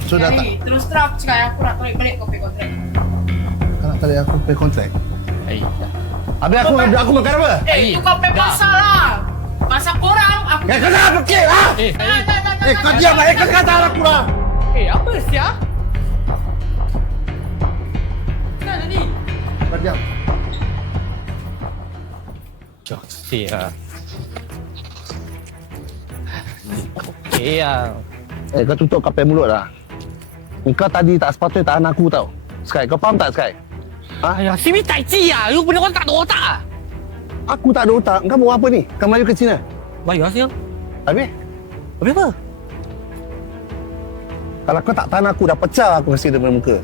Sudah tak? Jadi, terus terang aku cakap aku nak tarik balik kopi kontrak. Kau nak tarik aku pay kontrak? Habis aku makan apa? Itu kau pay pasal lah. Pasal korang, aku... Kau jangan fikir lah! Kau diam lah! Kau kata aku lah! Apa sia? Kenapa tadi? Kau diam. Joksi lah. Okey lah. Kau tutup kapal mulut lah. Kau tadi tak sepatutnya tahan aku tau. Sky, kau faham tak Sky? Ayah, sini tai chi lah. You benar-benar tak ada otak lah. Aku tak ada otak. Kau mau apa ni? Kau Melayu ke Cina? Bayar siang. Habis? Habis apa? Kalau kau tak tahan aku, dah pecah aku kasi dia punya muka.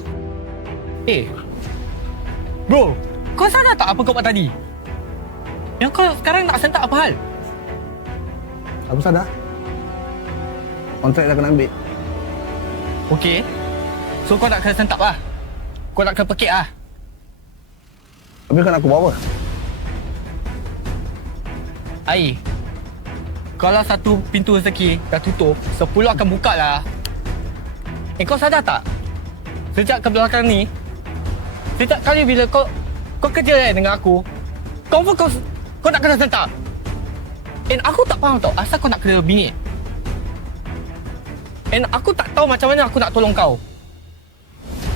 Bro, kau sadar tak apa kau buat tadi? Yang kau sekarang nak sentak apa hal? Aku sadar. Kontrak dah kena ambil. Okey. So kau nak kena sentak lah. Kau nak kena pekik lah. Habis kau nak aku buat apa? Air. Kalau satu pintu rezeki dah tutup, 10 akan buka lah. Kau sadar tak? Sejak ke belakang ni, setiap kali bila kau kerja dengan aku, kau nak kena sentak. And aku tak faham tau, asal kau nak kena bingit. And aku tak tahu macam mana aku nak tolong kau.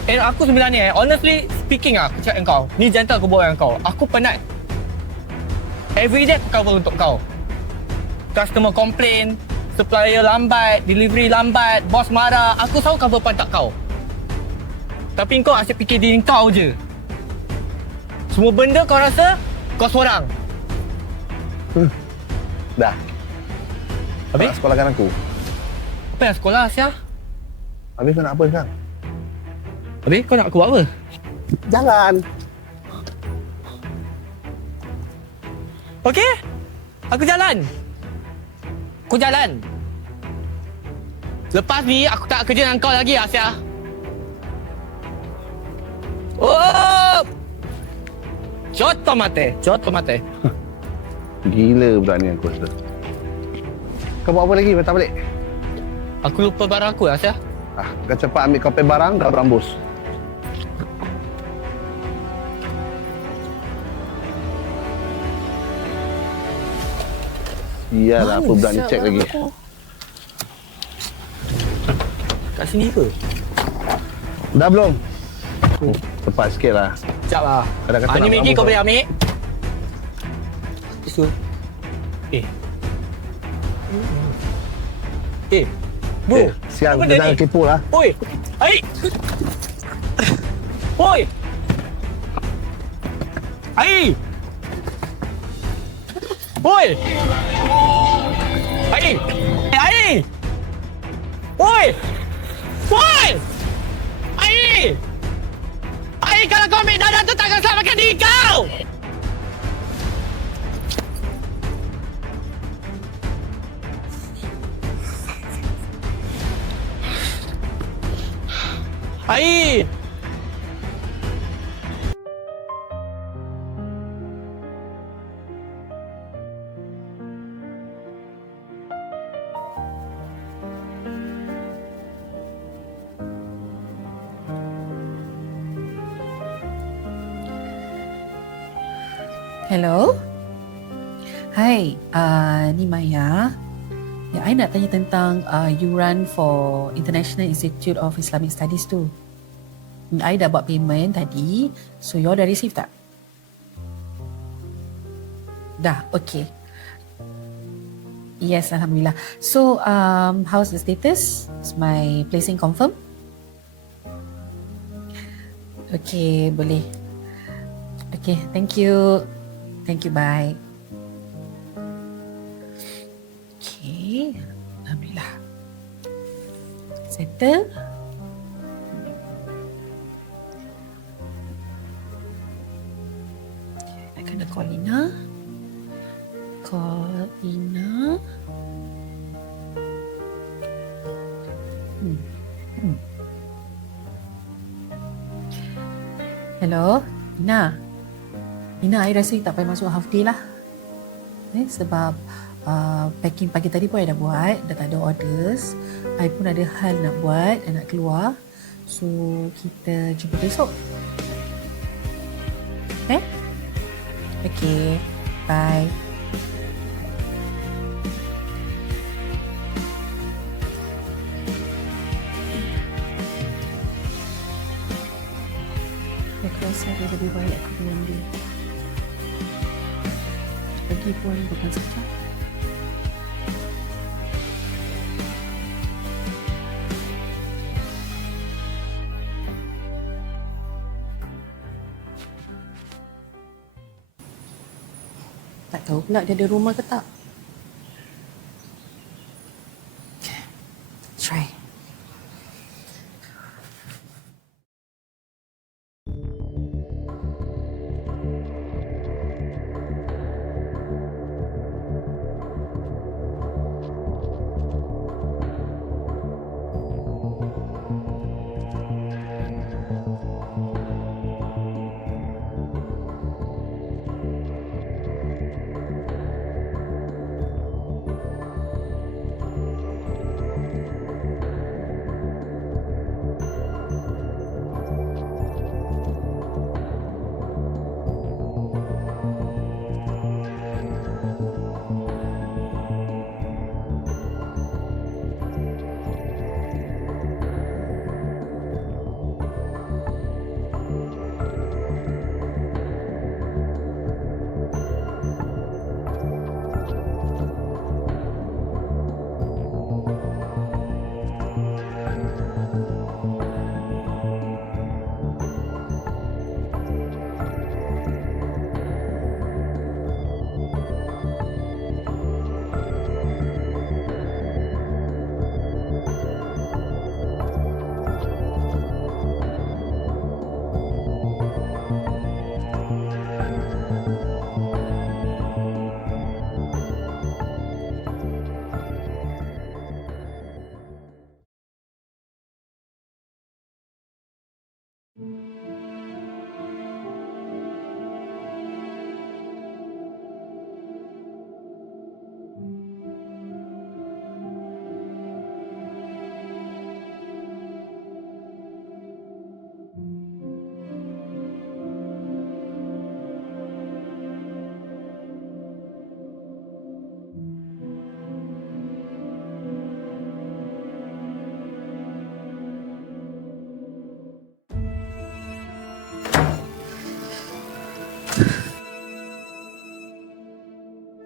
And aku sebenarnya, honestly speaking aku cakap dengan kau, ni gentle aku buat dengan kau. Aku penat. Everyday aku cover untuk kau. Customer complain, supplier lambat, delivery lambat, bos marah, aku selalu cover pantat kau. Tapi kau asyik fikir diri kau je. Semua benda kau rasa, kau seorang. Dah. Habis? Tak sekolahkan aku. Apa yang sekolah, Syah? Habis kau nak apa sekarang? Habis kau nak aku buat apa? Jangan. Okey? Aku jalan. Aku jalan. Lepas ni, aku tak kerja dengan kau lagi, Asia. Oh! Joto mate. Gila budak ni aku rasa. Kau buat apa lagi? Patah balik. Aku lupa barang aku, Asia. Kau cepat ambil kopi barang, kau berambus. Iyalah, apa budak ni cek lagi. Kat sini ke? Dah belum? Cepat sikit lah. Sekejap lah. Kadang-kadang Ni nak Maggi kau berambus boleh ambil. Isu. Bro. Siang, apa kita dia jangan ni? kepo lah. Oi. Ai. Oi. Ai. Oi. Ai. Ai. Oi. Oi. Ai. Ai, kalau kau ambil dadah tu takkan selamatkan diri kau. Ai. Hello? Hai, ni Maya. Ya, I nak tanya tentang you run for International Institute of Islamic Studies tu. I dah buat payment tadi, so you all dah receive tak? Dah, okay. Yes, Alhamdulillah. So, how's the status? Is my placing confirm? Okay, boleh. Okay, thank you. Thank you, bye. Okay, Alhamdulillah. Settle. Nak kena call Ina. Call Ina. Hello, Ina. Ina, I rasa tak payah masuk half day lah. Sebab packing pagi tadi pun I dah buat, dah tak ada orders. I pun ada hal nak buat dan nak keluar. So, kita jumpa besok. Okay? Okay, bye. Aku rasa dia lebih baik aku diam dia. Pergi pun bukan sekejap. Tak tahu pula dia ada rumah ke tak. Try.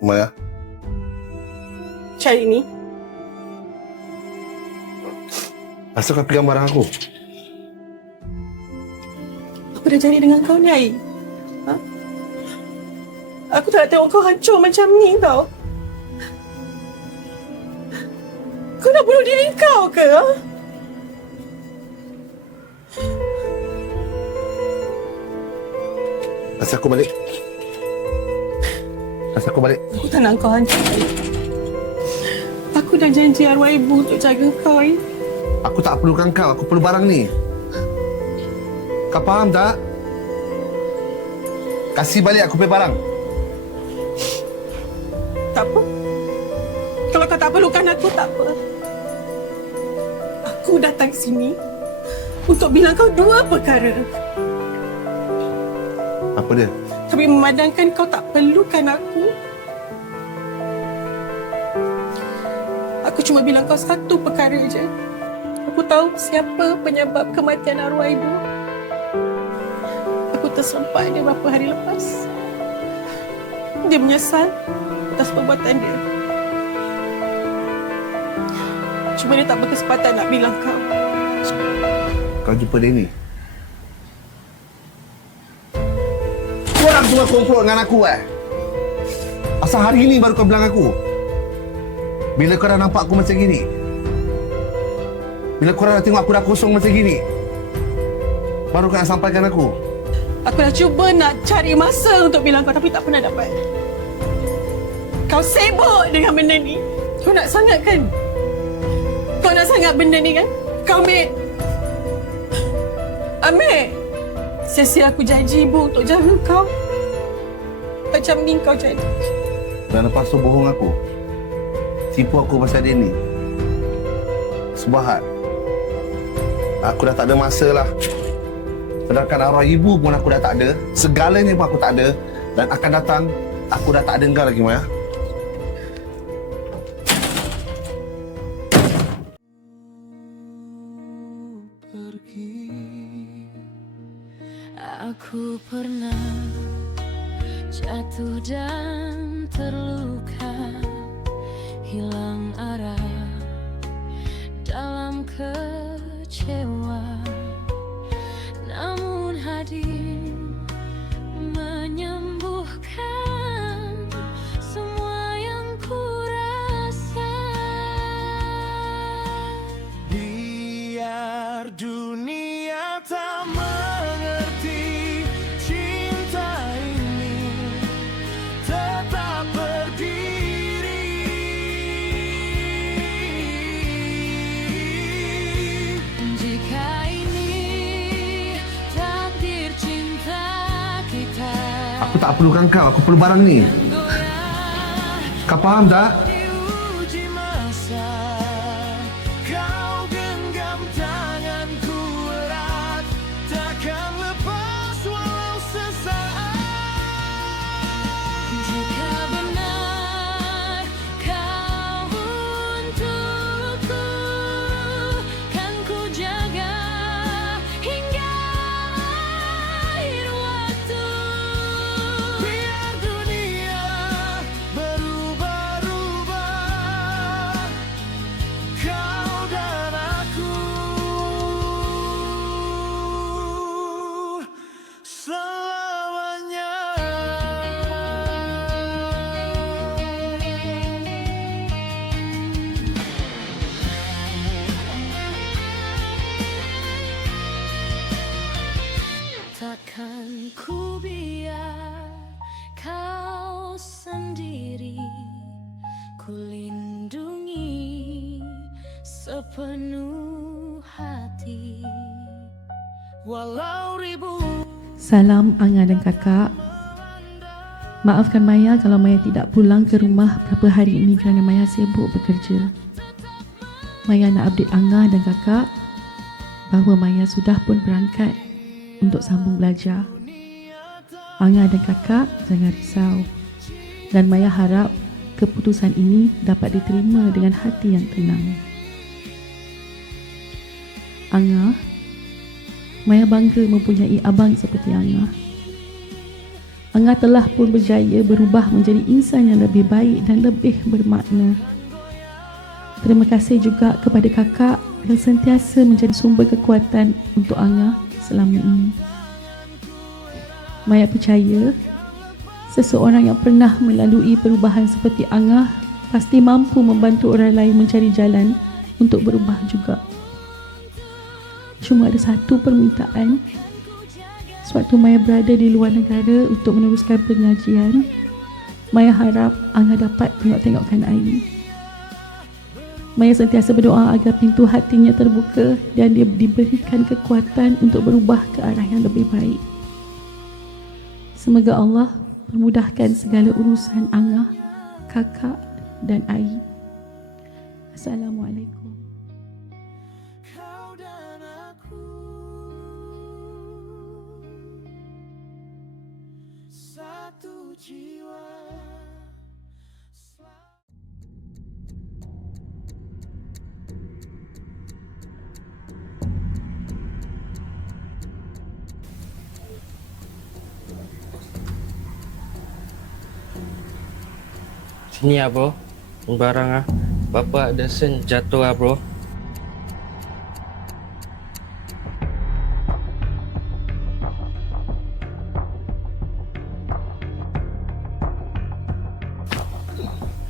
Maya, Cari ni. asal kau pegang barang aku? Apa dah jadi dengan kau ni, Ai? Ha? Aku tak nak tengok kau hancur macam ni tau. Kau nak bunuh diri kau ke? Ha? Asal aku balik? Asal aku balik? Aku tak nak kau hancur, Ai. Aku dah janji arwah ibu untuk jaga kau, Ai. Aku tak perlukan kau, aku perlu barang ni. Kau faham tak? Kasih balik aku punya barang. Tak apa. Kalau kau tak perlukan aku, tak apa. Aku datang sini untuk bilang kau dua perkara. Apa dia? Tapi memandangkan kau tak perlukan aku, aku cuma bilang kau satu perkara je. Aku tahu siapa penyebab kematian arwah ibu. Aku terserempak dia beberapa hari lepas. Dia menyesal atas perbuatan dia. Cuma dia tak berkesempatan nak bilang kau. Kau jumpa Danny? Korang semua komplot dengan aku Asal hari ini baru kau bilang aku? Bila kau dah nampak aku macam gini? Bila korang dah tengok aku dah kosong macam gini? Baru kau nak sampaikan aku? Aku dah cuba nak cari masa untuk bilang kau tapi tak pernah dapat. Kau sibuk dengan benda ni. Kau nak sangat kan? Kau nak sangat benda ni kan? Kau ambil. Sia-sia aku janji ibu untuk jaga kau. Macam ni kau jadi. Dan lepas tu bohong aku. Tipu aku pasal dia ni. Subahat. Aku dah tak ada masa lah. Sedangkan arwah ibu pun aku dah tak ada. Segalanya pun aku tak ada. Dan akan datang, aku dah tak ada engkau lagi, Maya. Aku pernah jatuh dan terluka, hilang arah dalam kecewa. Namun hadir menyembuhkan semua yang ku rasa. Biar dunia tak mengerti cinta ini tetap berdiri. Jika ini takdir cinta kita, Aku tak perlukan kau, aku perlu barang ni. Kau faham tak? diuji masa, kau genggam tanganku erat, takkan lepas walau sesaat. Jika benar kau untukku, kan ku jaga hingga akhir waktu. Biar dunia berubah-ubah, kau dan aku selamanya. Takkan ku biar kau sendiri, ku lindungi sepenuh hati. Walau ribu Salam Angah dan Kakak. Maafkan Maya kalau Maya tidak pulang ke rumah beberapa hari ini kerana Maya sibuk bekerja. Maya nak update Angah dan Kakak bahawa Maya sudah pun berangkat untuk sambung belajar. Angah dan Kakak jangan risau. Dan Maya harap keputusan ini dapat diterima dengan hati yang tenang. Angah, Maya bangga mempunyai abang seperti Angah. Angah telah pun berjaya berubah menjadi insan yang lebih baik dan lebih bermakna. Terima kasih juga kepada Kakak yang sentiasa menjadi sumber kekuatan untuk Angah selama ini. Maya percaya seseorang yang pernah melalui perubahan seperti Angah pasti mampu membantu orang lain mencari jalan untuk berubah juga. Cuma ada satu permintaan. Sewaktu Maya berada di luar negara untuk meneruskan pengajian, Maya harap Angah dapat tengok-tengokkan air. Maya sentiasa berdoa agar pintu hatinya terbuka dan dia diberikan kekuatan untuk berubah ke arah yang lebih baik. Semoga Allah memudahkan segala urusan Angah, Kakak dan Ai. Assalamualaikum. kau dan aku Sini lah bro, barang lah. Bapa ada sen jatuh lah bro.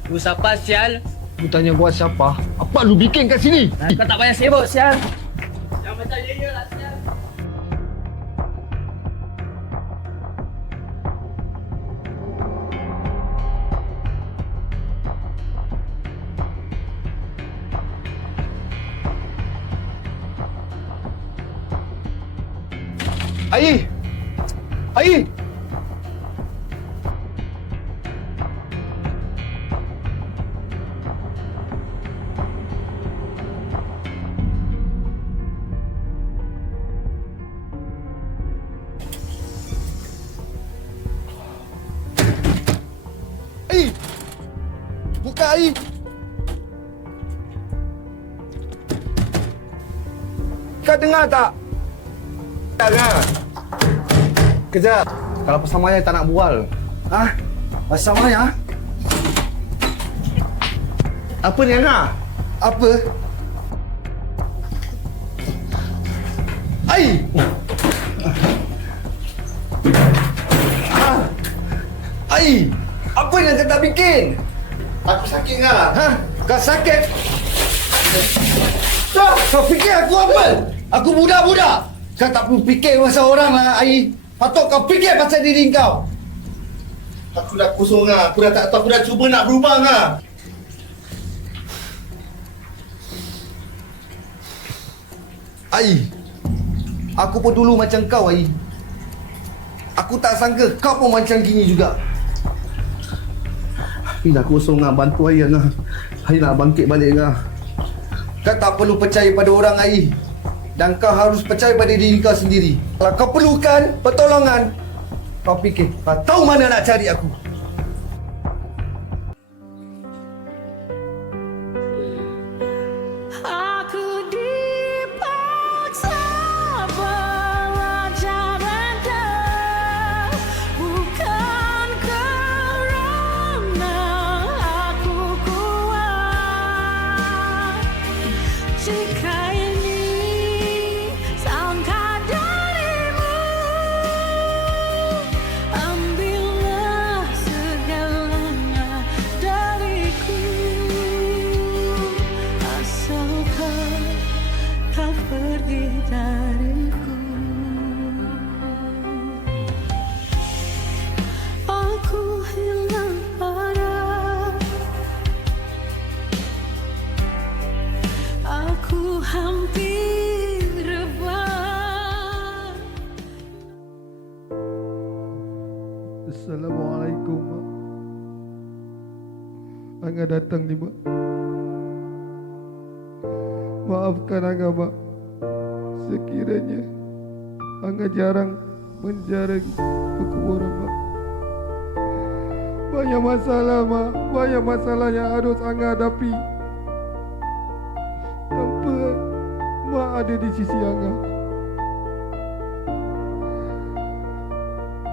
Lu siapa sial? Lu tanya gua siapa? Apa lu bikin kat sini? Kau tak payah sibuk sial. Jangan macam ye lah sial. Ai! Ai! Ai! Buka Ai! Kau dengar tak? Dengar. Kejap. Kalau pasal Maya tak nak bual. Ha? Pasal Maya? Apa ni Angah? Apa? Ai! Ai! Apa yang kau tak bikin? Aku sakit Angah. Ha? Kau sakit? Kau fikir aku apa? Aku budak-budak. Kau tak perlu fikir pasal orang lah, Ai. Patut kau fikir pasal diri kau. Aku dah kosong lah. Aku dah tak tahu. Aku dah cuba nak berubah lah. Ai. Aku pun dulu macam kau, Ai. Aku tak sangka kau pun macam gini juga. Ai dah kosong lah. Bantu Ai lah. Ai nak bangkit balik lah. Kau tak perlu percaya pada orang, Ai. Dan kau harus percaya pada diri kau sendiri. Kalau kau perlukan pertolongan, kau fikir, kau tahu mana nak cari aku. Aku dipaksa belajar rendah, bukan kerana aku kuat. Jika ini sangka darimu, ambillah segalanya dariku. Asalkan tak pergi dariku. Aku hilang arah, aku hampir rebah. Assalamualaikum, Mak. Angah datang ni, Mak. Maafkan Angah, Mak. Sekiranya Angah jarang menjara buku orang, Mak. Banyak masalah, Mak. Banyak masalah yang harus Angah hadapi. Tanpa Mak ada di sisi Angah.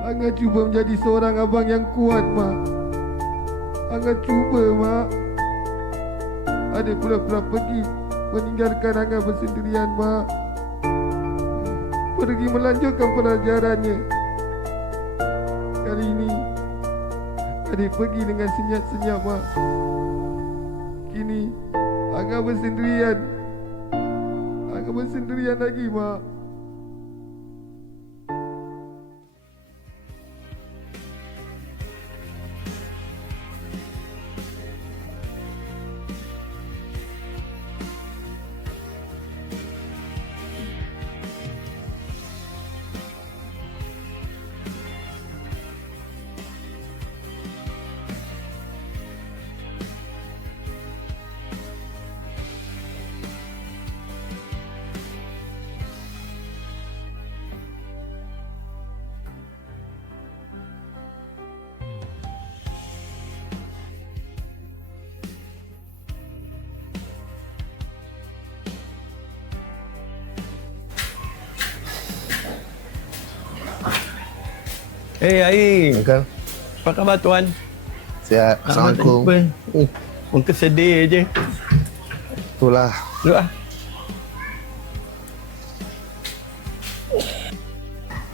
Angah cuba menjadi seorang abang yang kuat, Mak. Angah cuba, Mak. Adik pula pergi meninggalkan Angah bersendirian, Mak. Pergi melanjutkan pelajarannya. Kali ini adik pergi dengan senyap-senyap, Mak. Kini Angah bersendirian. Angah bersendirian lagi, Mak. Ai. Uncle. Apa khabar tuan? Sihat. Assalamualaikum. Uncle sedih je. Itulah. Duduk lah.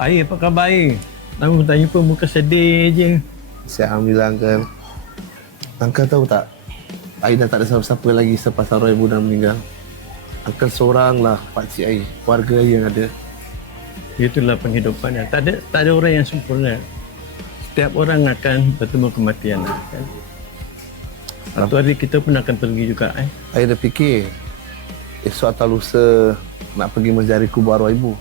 Ai, apa khabar Ai? Lama tak jumpa, muka sedih je. Sihat, Alhamdulillah, Uncle. Uncle tahu tak? Ai dah tak ada siapa-siapa lagi selepas arwah ibu dah meninggal. Uncle seorang lah pakcik Ai. Keluarga Ai yang ada. Itulah penghidupan. Tak ada orang yang sempurna. Setiap orang akan bertemu kematian. Kan? Satu hari kita pun akan pergi juga. Ai dah fikir esok atau lusa nak pergi menziarahi kubur arwah ibu.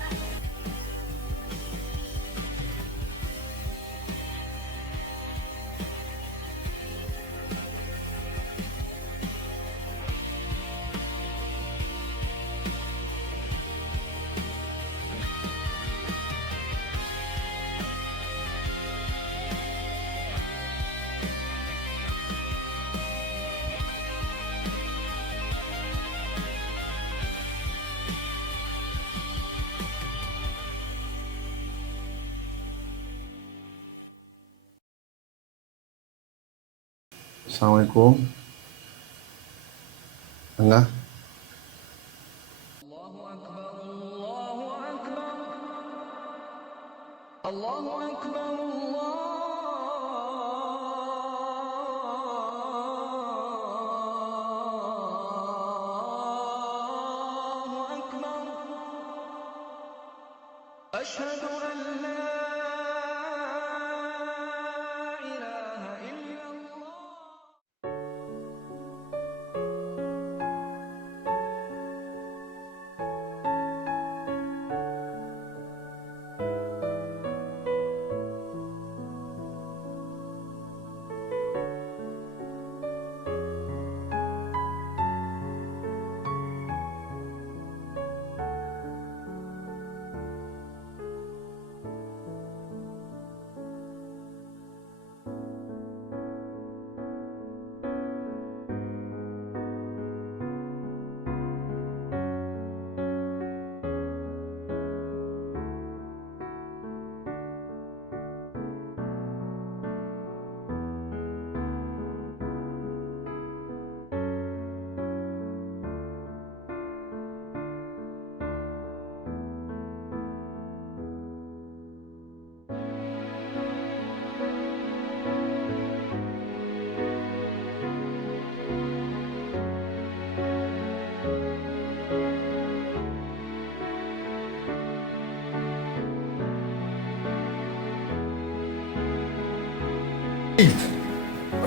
Assalamualaikum. Angah.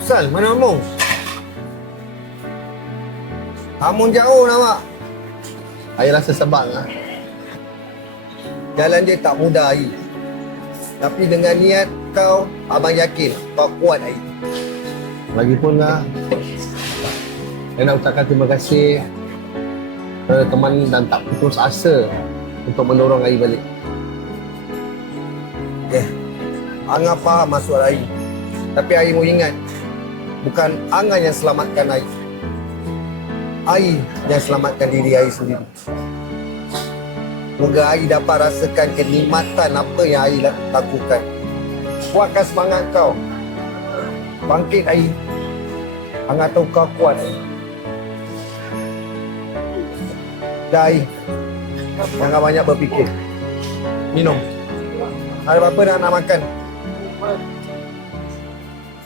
Asal, mana Among? Among jauh nama. Saya rasa sebab lah. Jalan dia tak mudah, Ai. Tapi dengan niat kau, abang yakin kau kuat, Ai. Lagipun lah, saya nak ucapkan terima kasih kepada teman dan tak putus asa untuk mendorong Ai balik. Angah faham maksud Ai. Tapi Ai mau ingat, bukan Angah yang selamatkan Ai. Ai yang selamatkan diri Ai sendiri. Semoga Ai dapat rasakan kenikmatan apa yang Ai lakukan. Kuatkan semangat kau. Bangkit Ai. Angah tahu kau kuat Ai. Dah Ai. Jangan banyak berfikir. Minum. Ada apa-apa nak makan?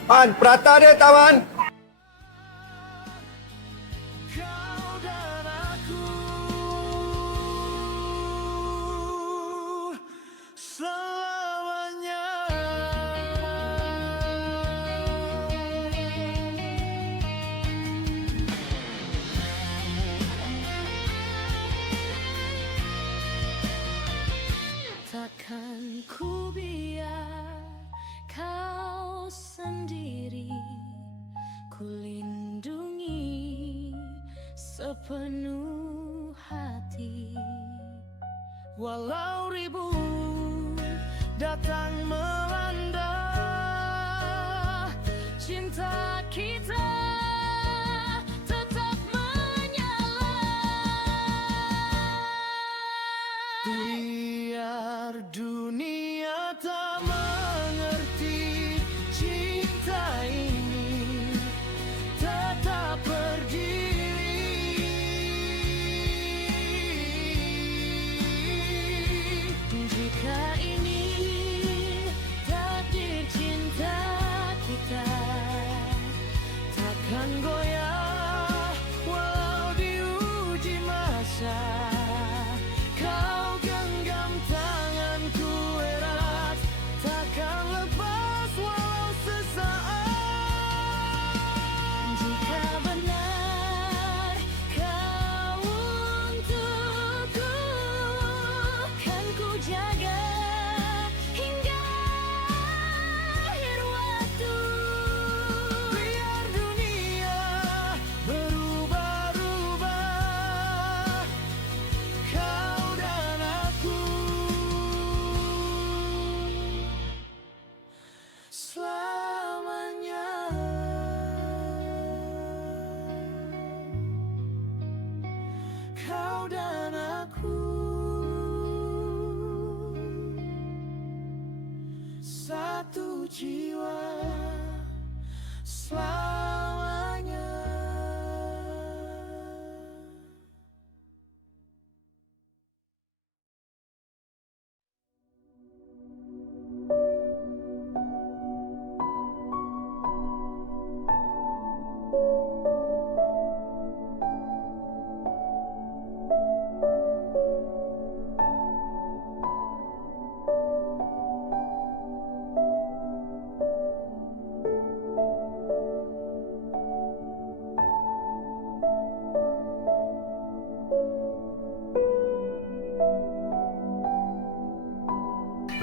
Man, prata dia, Taman. Takkan ku biar kau sendiri, ku lindungi sepenuh hati. Walau ribut datang melanda, cinta kita tetap menyala. Biar dunia tak mengerti kau dan aku satu jiwa selamanya.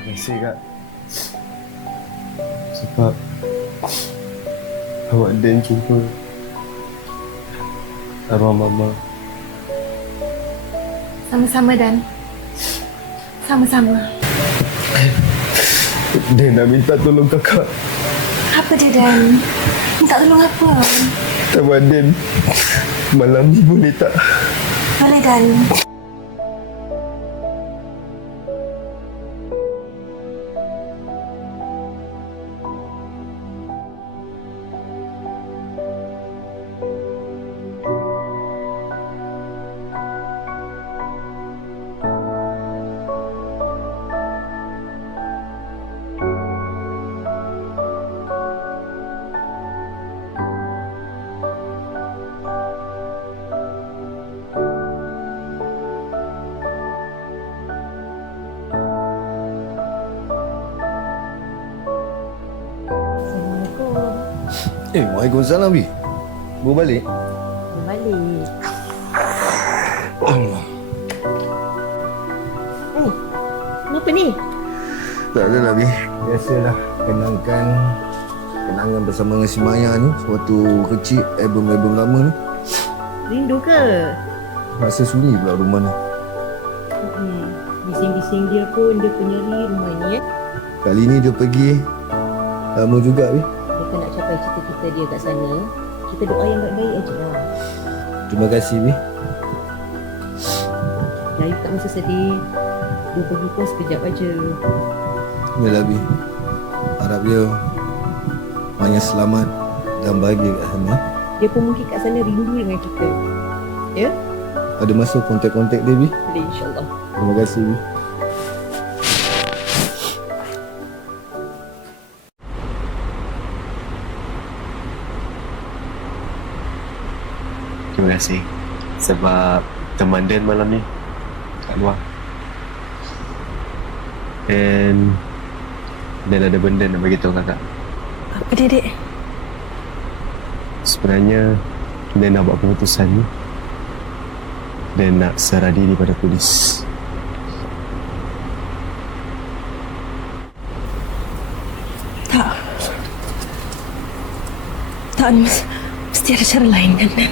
Terima kasih Kak. Sebab awak dan jumpa arwah Mama. Sama-sama, Dan. Sama-sama. Dia nak minta tolong Kakak. Apa dia, Dan? Minta tolong apa? Abang Den, malam ni boleh tak? Boleh, Dan. Waalaikumsalam, Bi. Baru balik? Balik. Allah. Kenapa ni? Tak ada lah, Bi. Biasalah kenangkan kenangan bersama dengan si Maya ni waktu kecil, album-album lama ni. Rindu ke? Rasa sunyi pula rumah ni. Bising-bising dia pun dia penyeri rumah ni, ya. Kali ni dia pergi lama juga, Bi. Kita nak capai cita-cita dia kat sana, kita doa yang baik-baik aje lah. Terima kasih, Bi. Melayu tak masa sedih. Dia pergi pun sekejap aja. Yalah, Bi. Harap dia Maya selamat dan bahagia kat sana. Dia pun mungkin kat sana rindu dengan kita. Ya? Ada masa kontak-kontak dia, Bi? Boleh, insyaAllah. Terima kasih, Bi. Terima kasih sebab teman Dan malam ni kat luar. Dan ada benda nak bagi tahu Kakak. Apa dia, Dek? Sebenarnya Dan nak buat keputusan ni. Dan nak serah diri pada polis. Tak. Tak, mesti ada cara lain kan, Dan?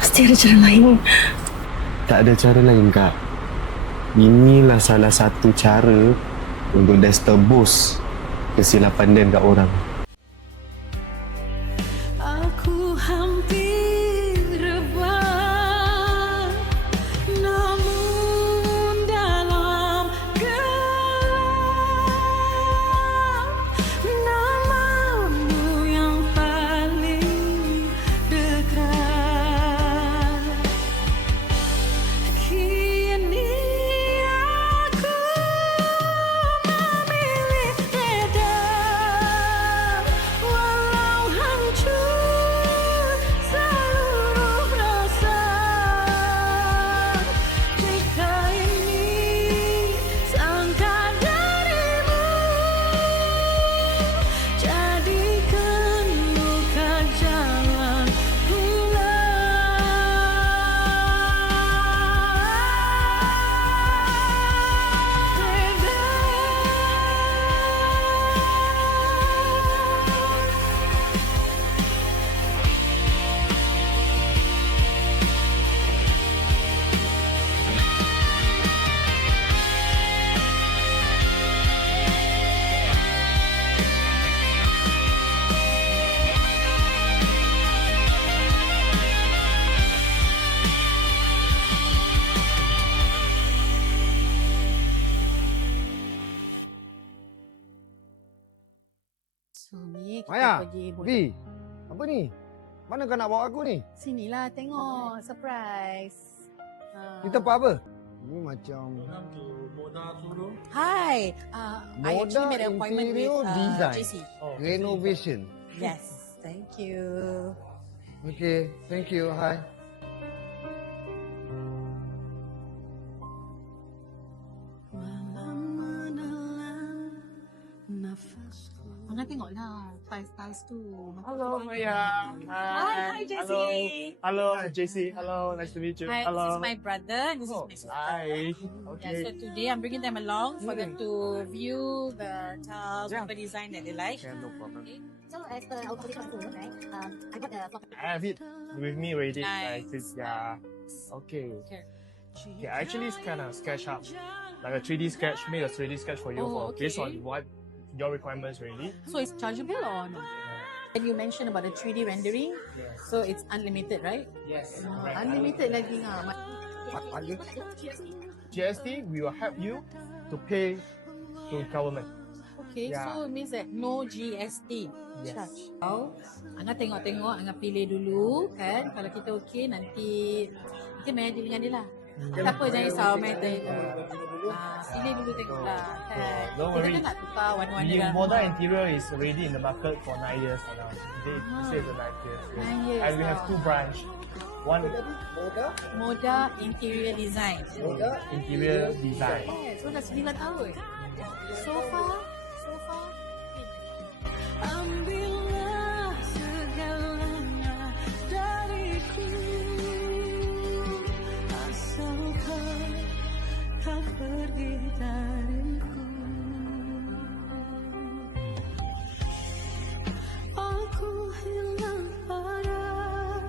Mesti ada cara lain. Tak ada cara lain, Kak. Inilah salah satu cara untuk Dan tebus kesilapan Dan kat orang. Aku hampir rebah, namun dalam gelap namamu yang paling dekat. Kini aku memilih reda kita Maya, pergi Vi, apa ni? Mana kau nak bawa aku ni? Sinilah tengok, surprise. Kita buat apa? Ini macam Hi, I actually made an appointment with interior design. JC. Renovation. Yes, thank you. Okay, thank you. Hi. Angah tengoklah tiles tu. Hello, Maya. Hi, JC. Hello, JC. Hello, nice to meet you. Hi, Hello. this is my brother. This is my sister. Hi. Yeah, Okay. so today I'm bringing them along for them to view the tiles, the design that they like. Yeah, no problem. So as per our collection tool, right? I got the I have it with me already. Nice. Like this, yeah. Okay. Okay. Okay, I actually kind of sketch up like a 3D sketch, made a 3D sketch for you Oh, based okay. on what your requirements really. So it's chargeable or no? And you mentioned about the 3D rendering, so it's unlimited, right? Yes. Unlimited lagi ngah. GST, we will help you to pay to government. Okay, Yeah. so it means that no GST Yes. charge. Oh, Angah tengok-tengok, Angah pilih dulu kan. Kalau kita okey, nanti kita main deal dengan dia lah. Tak apa, jangan risau, main tengok. Pilih dulu tengoklah kan. Don't Kita worry. kan nak tukar warna-warna The dalam Moda rumah. Interior is already in the market for 9 years now. They say it's 9 years. 9 years And we have now. 2 branch. One Moda Interior Design. interior design. So dah 9 tahun. So far. Ambillah segalanya dariku, asal kau tak pergi dariku. Aku hilang arah,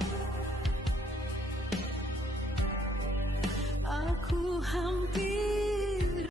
aku hampir